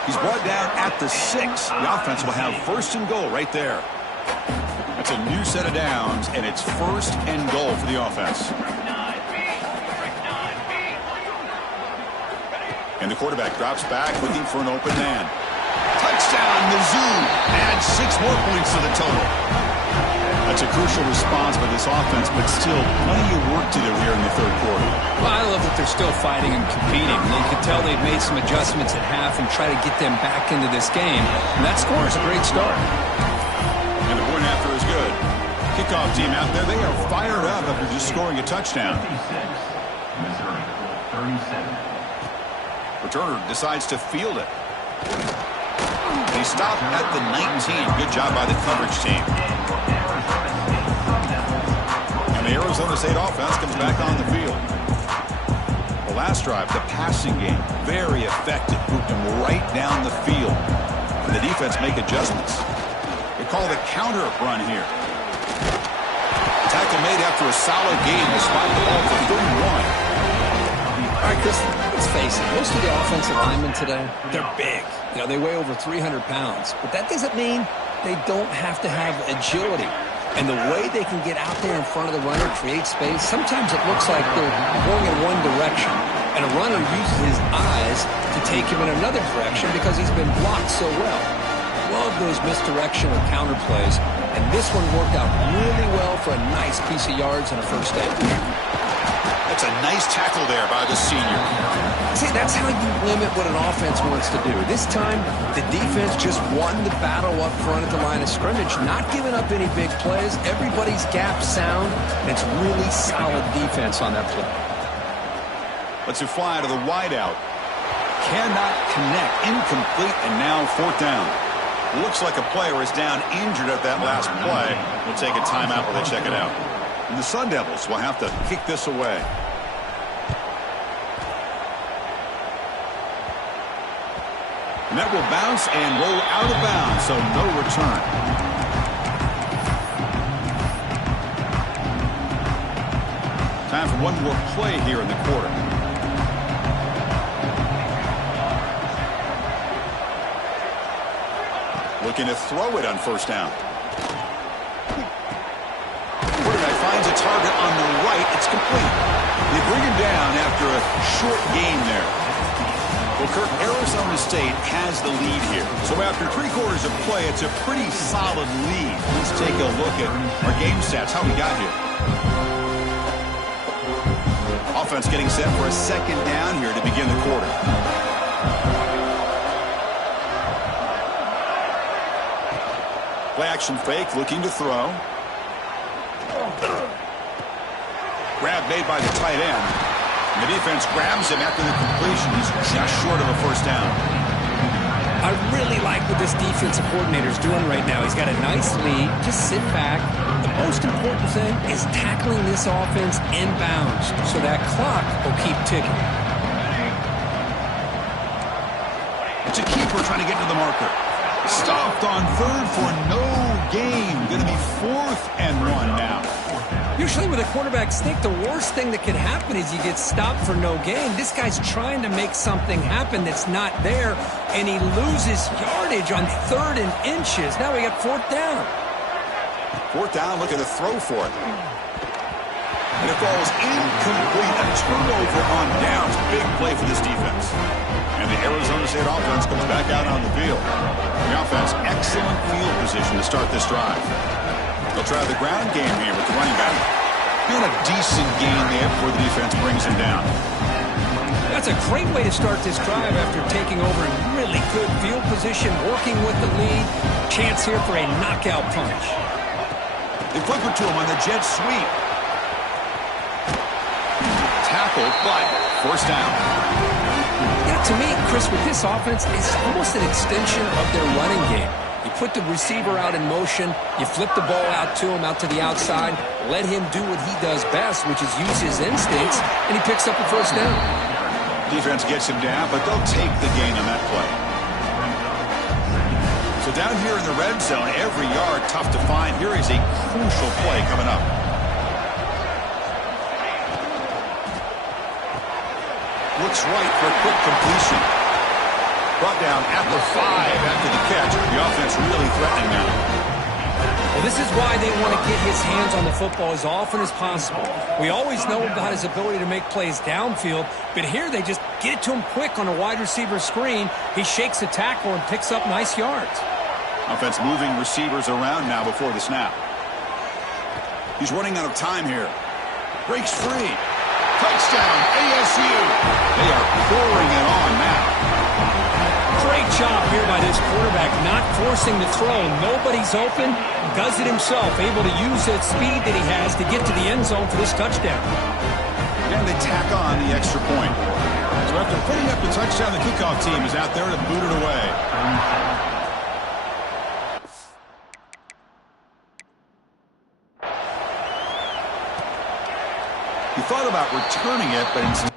He's brought down at the 6. The offense will have 1st and goal right there. That's a new set of downs, and it's 1st and goal for the offense. And the quarterback drops back looking for an open man. Touchdown, Mizzou. Add 6 more points to the total. That's a crucial response by this offense, but still plenty of work to do here in the 3rd quarter. Well, I love that they're still fighting and competing. You can tell they've made some adjustments at half and try to get them back into this game. And that score is a great start. And the point after is good. Kickoff team out there, they are fired up after just scoring a touchdown. Returner decides to field it. He stopped at the 19. Good job by the coverage team. And the Arizona State offense comes back on the field. The last drive, the passing game, very effective. Moved him right down the field. And the defense make adjustments. They call it a counter run here. Tackle made after a solid game. They spot the ball for 31. All right, Chris, let's face it. Most of the offensive linemen today, they're big. You know, they weigh over 300 pounds. But that doesn't mean they don't have to have agility. And the way they can get out there in front of the runner, create space, sometimes it looks like they're going in one direction. And a runner uses his eyes to take him in another direction because he's been blocked so well. Love those misdirection or counter plays. And this one worked out really well for a nice piece of yards and a first down. That's a nice tackle there by the senior. See, that's how you limit what an offense wants to do. This time, the defense just won the battle up front at the line of scrimmage, not giving up any big plays. Everybody's gap sound, and it's really solid defense on that play. Let's fly to the wideout. Cannot connect. Incomplete, and now 4th down. Looks like a player is down injured at that last play. We'll take a timeout while they check it out. And the Sun Devils will have to kick this away. And that will bounce and roll out of bounds, so no return. Time for one more play here in the quarter. Looking to throw it on 1st down. Quarterback finds a target on the right. It's complete. They bring him down after a short game there. Well, Kirk, Arizona State has the lead here. So after 3 quarters of play, it's a pretty solid lead. Let's take a look at our game stats, how we got here. Offense getting set for a 2nd down here to begin the quarter. Play action fake, looking to throw. Grab made by the tight end. And the defense grabs him after the completion. He's just short of a 1st down. I really like what this defensive coordinator is doing right now. He's got a nice lead. Just sit back. The most important thing is tackling this offense inbounds so that clock will keep ticking. It's a keeper trying to get to the marker. Stopped on third for no gain. Going to be 4th and 1 now. Usually with a quarterback sneak, the worst thing that can happen is you get stopped for no gain. This guy's trying to make something happen that's not there, and he loses yardage on 3rd and inches. Now we got 4th down. 4th down, looking to throw for it. And it falls incomplete. A turnover on downs. Big play for this defense. And the Arizona State offense comes back out on the field. The offense, excellent field position to start this drive. They'll try the ground game here with the running back. And a decent gain there before the defense brings him down. That's a great way to start this drive after taking over in really good field position, working with the lead. Chance here for a knockout punch. They flip it to him on the jet sweep. Tackled, but 1st down. Yeah, to me, Chris, with this offense, it's almost an extension of their running game. You put the receiver out in motion, you flip the ball out to him, out to the outside, let him do what he does best, which is use his instincts, and he picks up a 1st down. Defense gets him down, but they'll take the gain on that play. So down here in the red zone, every yard tough to find. Here is a crucial play coming up. Looks right for a quick completion. Brought down at the 5 after the catch. The offense really threatening now. Well, this is why they want to get his hands on the football as often as possible. We always know about his ability to make plays downfield, but here they just get it to him quick on a wide receiver screen. He shakes the tackle and picks up nice yards. Offense moving receivers around now before the snap. He's running out of time here. Breaks free. Touchdown, ASU. They are pouring it on now. Great job here by this quarterback, not forcing the throw. Nobody's open. Does it himself, able to use that speed that he has to get to the end zone for this touchdown. And they tack on the extra point. So after putting up the touchdown, the kickoff team is out there to boot it away. He thought about returning it, but instead...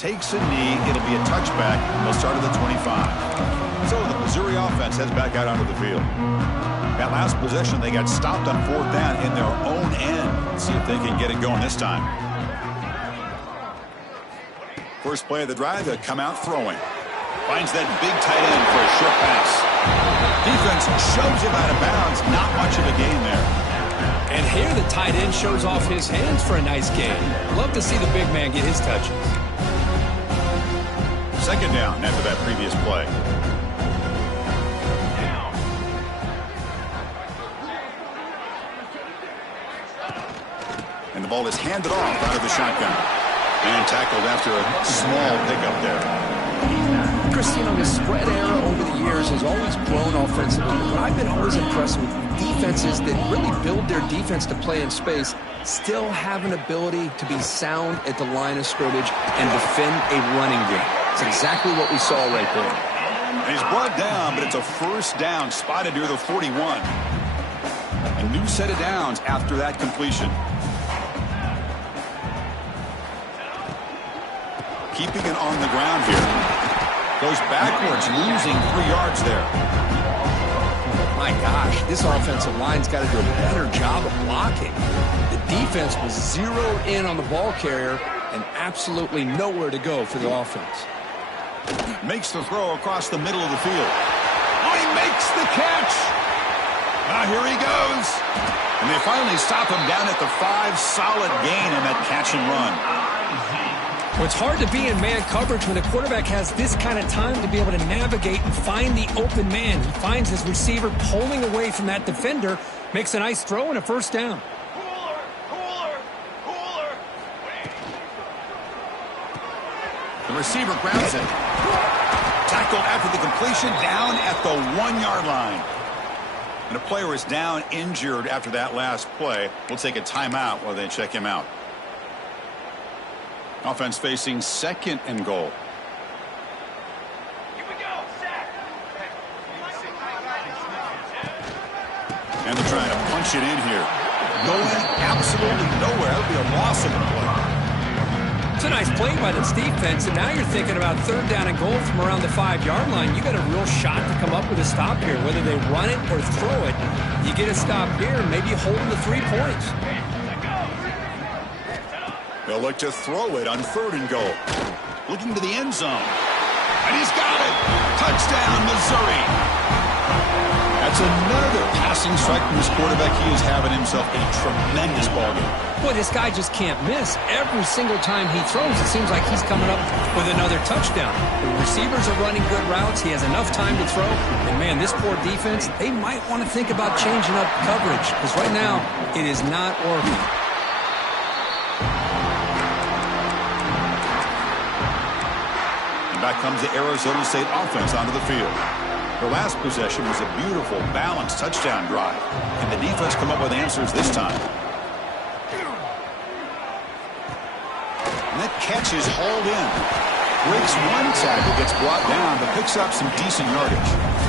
takes a knee. It'll be a touchback. They'll start at the 25. So the Missouri offense heads back out onto the field. That last possession, they got stopped on 4th down in their own end. Let's see if they can get it going this time. First play of the drive, they'll come out throwing. Finds that big tight end for a short pass. Defense shoves him out of bounds. Not much of a gain there. And here the tight end shows off his hands for a nice gain. Love to see the big man get his touches. Second down after that previous play. And the ball is handed off out of the shotgun. And tackled after a small pickup there. Christine, the spread era over the years has always grown offensively, but I've been always impressed with defenses that really build their defense to play in space, still have an ability to be sound at the line of scrimmage and defend a running game. It's exactly what we saw right there. And he's brought down, but it's a first down spotted near the 41. A new set of downs after that completion. Keeping it on the ground here. Goes backwards, losing 3 yards there. My gosh, this offensive line's got to do a better job of blocking. The defense was zeroed in on the ball carrier and absolutely nowhere to go for the offense. Makes the throw across the middle of the field. Oh, he makes the catch. Now here he goes. And they finally stop him down at the 5. Solid gain on that catch and run. Well, it's hard to be in man coverage when the quarterback has this kind of time to be able to navigate and find the open man. He finds his receiver pulling away from that defender, makes a nice throw and a first down. The receiver grabs it. Tackled after the completion, down at the 1-yard line. And a player is down injured after that last play. We'll take a timeout while they check him out. Offense facing 2nd and goal. Here we go, sack. And they're trying to punch it in here. Going absolutely nowhere. That'll be a loss of the play. It's a nice play by this defense, and now you're thinking about 3rd down and goal from around the 5-yard line. You got a real shot to come up with a stop here. Whether they run it or throw it, you get a stop here and maybe holding the 3 points. They'll look to throw it on 3rd and goal. Looking to the end zone. And he's got it. Touchdown, Missouri. That's another passing strike from his quarterback. He is having himself a tremendous ballgame. Boy, this guy just can't miss. Every single time he throws, it seems like he's coming up with another touchdown. The receivers are running good routes. He has enough time to throw. And, man, this poor defense, they might want to think about changing up coverage because right now it is not working. Back comes the Arizona State offense onto the field. Their last possession was a beautiful, balanced touchdown drive. And the defense come up with answers this time. And that catch is hauled in. Breaks one tackle, gets brought down, but picks up some decent yardage.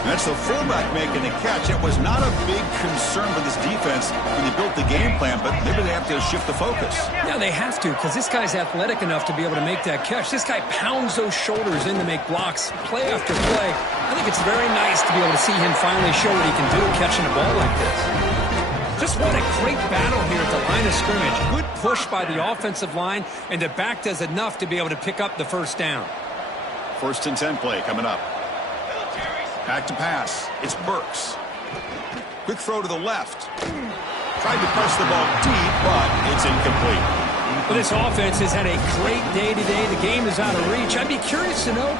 And that's the fullback making the catch. It was not a big concern for this defense when they built the game plan, but maybe they have to shift the focus. Yeah, they have to, because this guy's athletic enough to be able to make that catch. This guy pounds those shoulders in to make blocks play after play. I think it's very nice to be able to see him finally show what he can do catching a ball like this. Just what a great battle here at the line of scrimmage. Good push by the offensive line, and the back does enough to be able to pick up the first down. 1st and 10 play coming up. Back to pass. It's Burks. Quick throw to the left. Tried to press the ball deep, but it's incomplete. Well, this offense has had a great day today. The game is out of reach. I'd be curious to know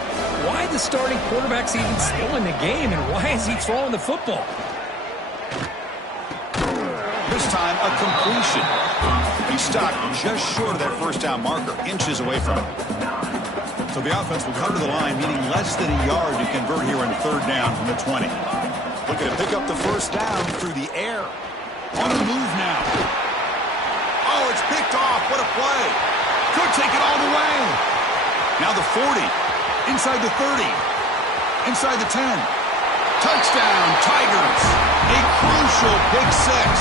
why the starting quarterback's even still in the game, and why is he throwing the football? This time, a completion. He stopped just short of that first down marker, inches away from it. So the offense will come to the line, meaning less than a yard to convert here on 3rd down from the 20. Looking to pick up the first down through the air. On the move now. Oh, it's picked off. What a play. Could take it all the way. Now the 40. Inside the 30. Inside the 10. Touchdown, Tigers. A crucial pick 6.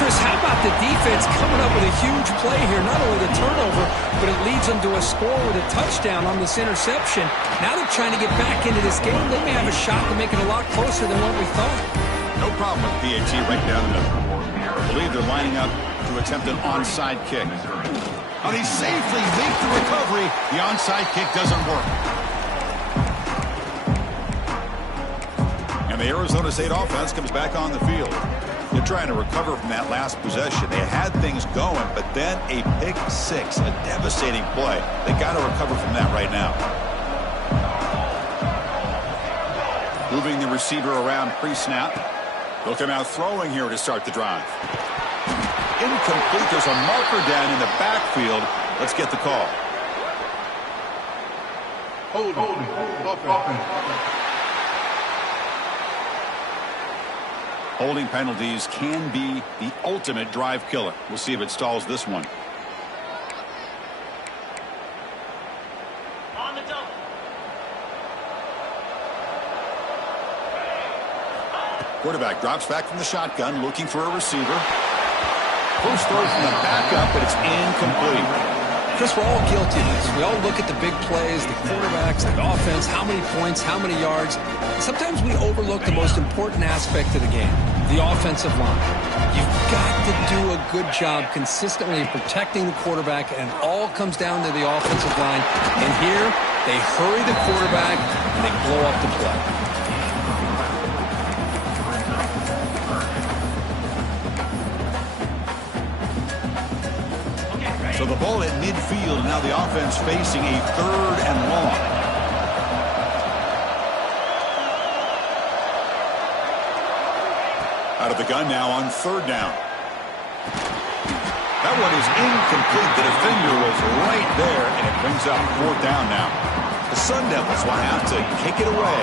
Chris, how about the defense coming up with a huge play here? Not only the turnover, but it leads them to a score with a touchdown on this interception. Now they're trying to get back into this game. They may have a shot to make it a lot closer than what we thought. No problem with PAT right down the middle. I believe they're lining up to attempt an onside kick. Oh, they safely make the recovery. The onside kick doesn't work. And the Arizona State offense comes back on the field. They're trying to recover from that last possession. They had things going, but then a pick six, a devastating play. They got to recover from that right now. Moving the receiver around pre-snap. They'll come out throwing here to start the drive. Incomplete. There's a marker down in the backfield. Let's get the call. Holding penalties can be the ultimate drive killer. We'll see if it stalls this one. On the double. Quarterback drops back from the shotgun, looking for a receiver. First throw from the backup, but it's incomplete. Chris, we're all guilty of this. We all look at the big plays, the quarterbacks, the offense, how many points, how many yards. Sometimes we overlook the most important aspect of the game, the offensive line. You've got to do a good job consistently protecting the quarterback, and it all comes down to the offensive line. And here, they hurry the quarterback, and they blow up the play. So the ball at midfield, and now the offense facing a 3rd and long. Out of the gun now on 3rd down. That one is incomplete. The defender was right there, and it brings up 4th down now. The Sun Devils will have to kick it away.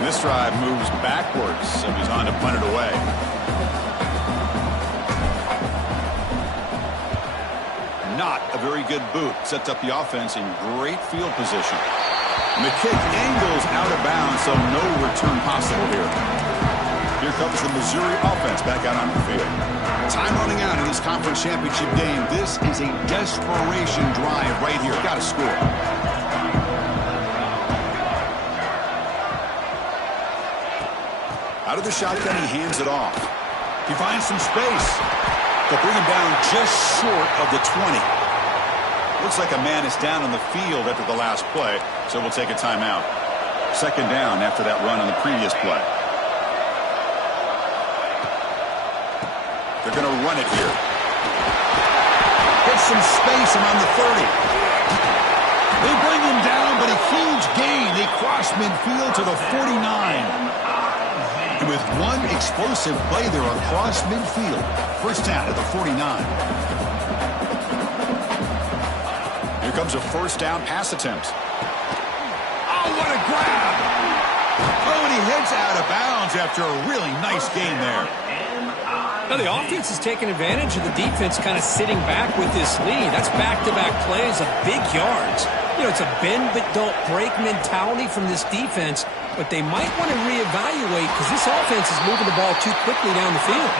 And this drive moves backwards, so he's on to punt it away. Not a very good boot. Sets up the offense in great field position. And the kick angles out of bounds, so no return possible here. Here comes the Missouri offense back out on the field. Time running out in this conference championship game. This is a desperation drive right here. Got to score. Out of the shotgun, he hands it off. He finds some space. They'll bring him down just short of the 20. Looks like a man is down on the field after the last play, so we'll take a timeout. 2nd down after that run on the previous play. They're going to run it here. Get some space around the 30. They bring him down, but a huge gain. They cross midfield to the 49. And with one explosive play, they're across midfield. 1st down at the 49. Here comes a 1st down pass attempt. Oh, what a grab! Oh, and he heads out of bounds after a really nice gain there. Now the offense is taking advantage of the defense kind of sitting back with this lead. That's back-to-back plays of big yards. You know, it's a bend but don't break mentality from this defense, but they might want to reevaluate because this offense is moving the ball too quickly down the field.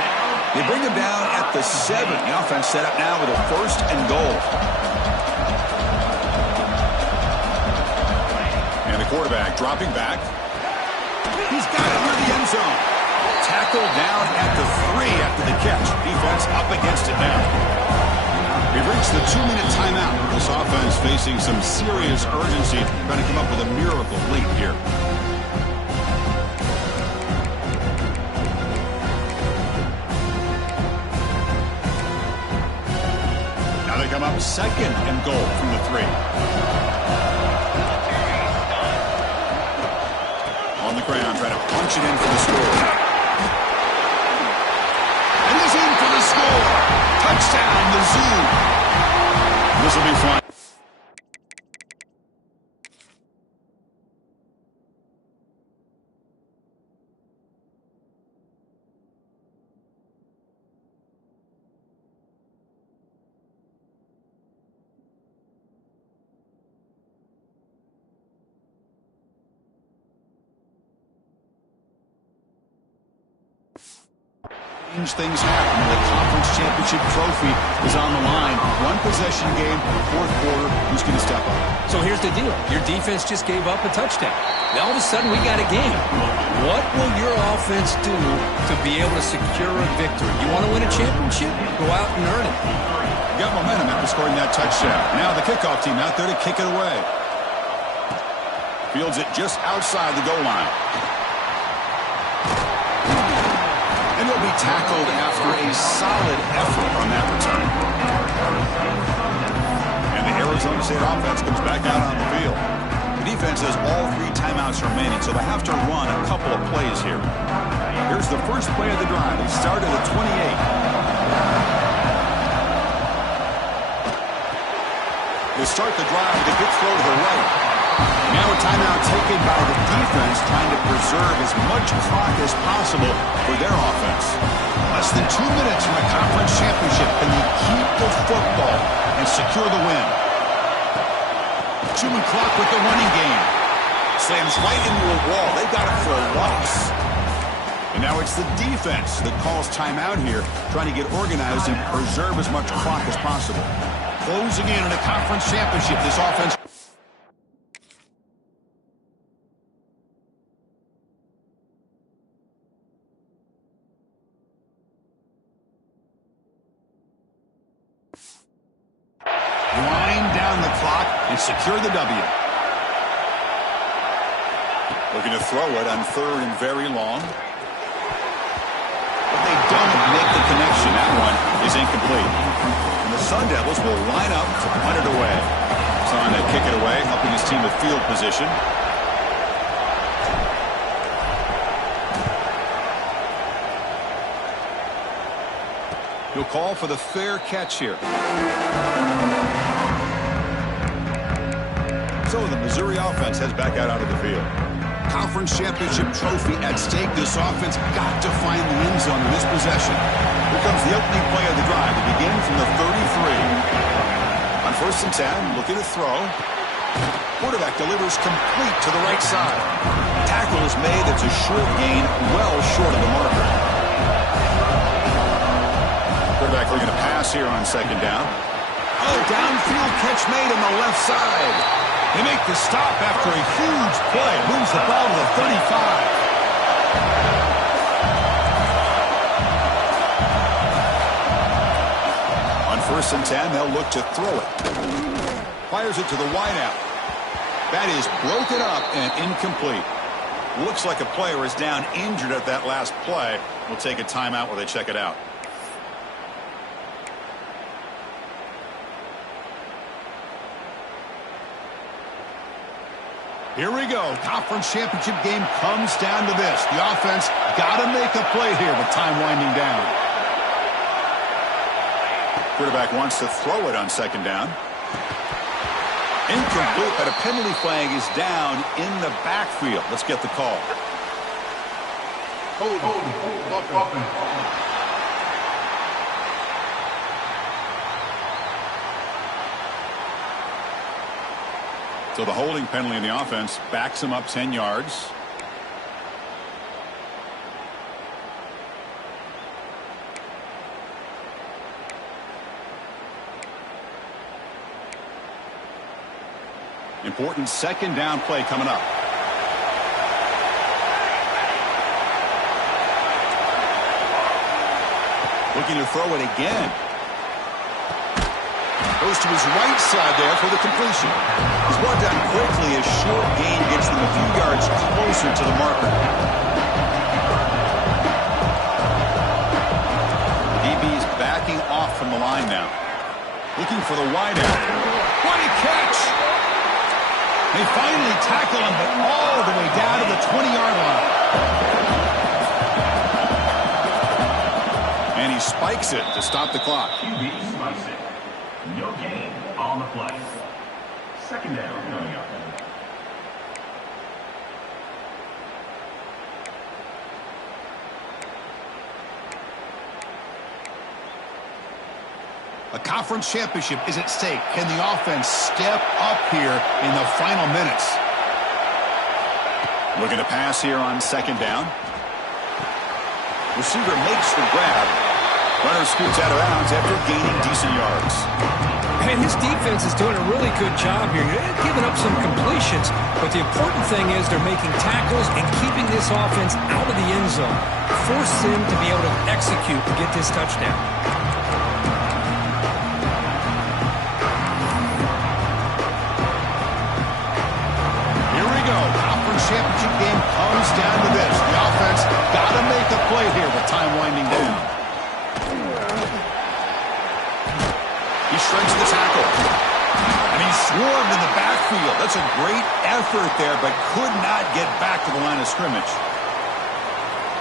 They bring him down at the 7. The offense set up now with a 1st and goal. And the quarterback dropping back. He's got it near the end zone. Tackled down at the 3 after the catch. Defense up against it now. We've reached the 2-minute timeout. This offense facing some serious urgency, trying to come up with a miracle lead here. Now they come up 2nd and goal from the 3. On the ground, trying to punch it in for the score. And he's in for the score. Touchdown, Mizzou. This will be fun. strange things happen when the conference championship trophy is on the line. One possession game, fourth quarter, who's going to step up? So here's the deal. Your defense just gave up a touchdown. Now all of a sudden we got a game. What will your offense do to be able to secure a victory? You want to win a championship? Go out and earn it. You got momentum after scoring that touchdown. Now the kickoff team out there to kick it away. Fields it just outside the goal line. And he'll be tackled after a solid effort on that return. And the Arizona State offense comes back out on the field. The defense has all 3 timeouts remaining, so they have to run a couple of plays here. Here's the first play of the drive. They start at the 28. They start the drive with a good throw to the right. Now a timeout taken by the defense, trying to preserve as much clock as possible for their offense. Less than 2 minutes from a conference championship. Can they keep the football and secure the win? 2-minute clock with the running game. Slams right into a wall. They got it for a loss. And now it's the defense that calls timeout here, trying to get organized and preserve as much clock as possible. Closing in on a conference championship, this offense. Wind down the clock and secure the W. Looking to throw it on 3rd and very long. But they don't make the connection. That one is incomplete. And the Sun Devils will line up to punt it away. Trying to kick it away, helping his team with field position. He'll call for the fair catch here. So the Missouri offense heads back out onto the field. Conference championship trophy at stake. This offense got to find the end zone in this possession. Here comes the opening play of the drive. It begins from the 33. On 1st and 10, looking to throw. Quarterback delivers complete to the right side. Tackle is made. It's a short gain, well short of the marker. Quarterback looking to pass here on 2nd down. Oh, downfield catch made on the left side. They make the stop after a huge play. Moves the ball to the 35. On 1st and 10, they'll look to throw it. Fires it to the wideout. That is broken up and incomplete. Looks like a player is down injured at that last play. We'll take a timeout while they check it out. Here we go. Conference championship game comes down to this. The offense got to make a play here with time winding down. Quarterback wants to throw it on 2nd down. Incomplete, but a penalty flag is down in the backfield. Let's get the call. So the holding penalty in the offense backs him up 10 yards. Important 2nd down play coming up. Looking to throw it again. Goes to his right side there for the completion. He's brought down quickly. A short gain gets them a few yards closer to the marker. DB's backing off from the line now. Looking for the wideout. What a catch! They finally tackle him, but all the way down to the 20-yard line. And he spikes it to stop the clock. QB spikes it. No gain on the play. 2nd down coming up. A conference championship is at stake. Can the offense step up here in the final minutes? Looking to pass here on 2nd down. Receiver makes the grab. Runner scoots out of bounds after gaining decent yards. And this defense is doing a really good job here. They're giving up some completions, but the important thing is they're making tackles and keeping this offense out of the end zone. Force them to be able to execute to get this touchdown. Here we go. Conference championship game comes down to this. The offense got to make a play here with time winding down. He shrinks the tackle. And he swarmed in the backfield. That's a great effort there, but could not get back to the line of scrimmage.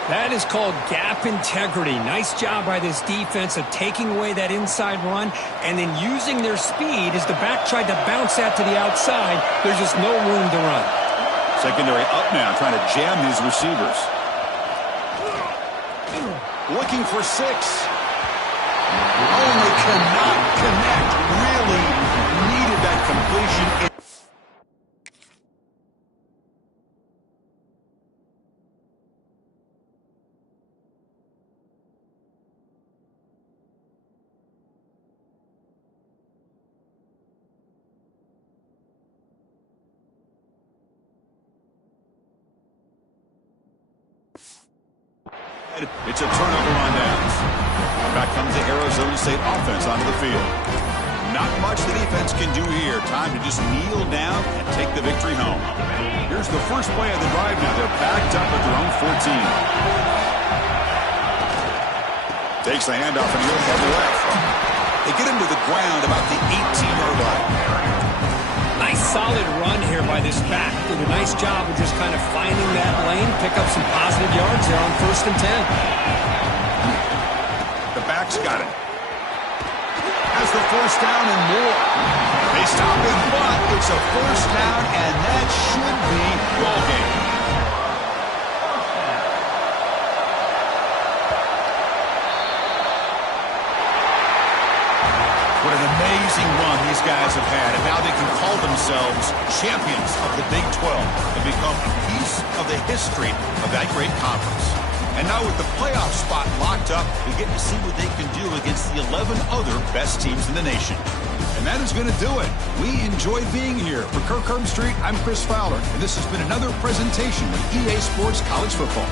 That is called gap integrity. Nice job by this defense of taking away that inside run and then using their speed as the back tried to bounce that to the outside. There's just no room to run. Secondary up now, trying to jam these receivers. Looking for 6. Only cannot connect. Really needed that completion. It's a turnover on downs. Back comes the Arizona State offense onto the field. Not much the defense can do here. Time to just kneel down and take the victory home. Here's the first play of the drive now. They're backed up at their own 14. Takes the handoff and he'll head left. They get him to the ground about the 18-yard line. Nice solid run here by this back. Did a nice job of just kind of finding that lane, pick up some positive yards there on 1st and 10. The back's got it. Has the first down and more. They stop him, but it's a first down, and that should be ball game. What an amazing run these guys have had, and now they can call themselves champions of the Big 12 and become a piece of the history of that great conference. And now with the playoff spot locked up, we get to see what they can do against the 11 other best teams in the nation. And that is going to do it. We enjoyed being here. For Kirk Herbstreit, I'm Chris Fowler, and this has been another presentation of EA Sports College Football.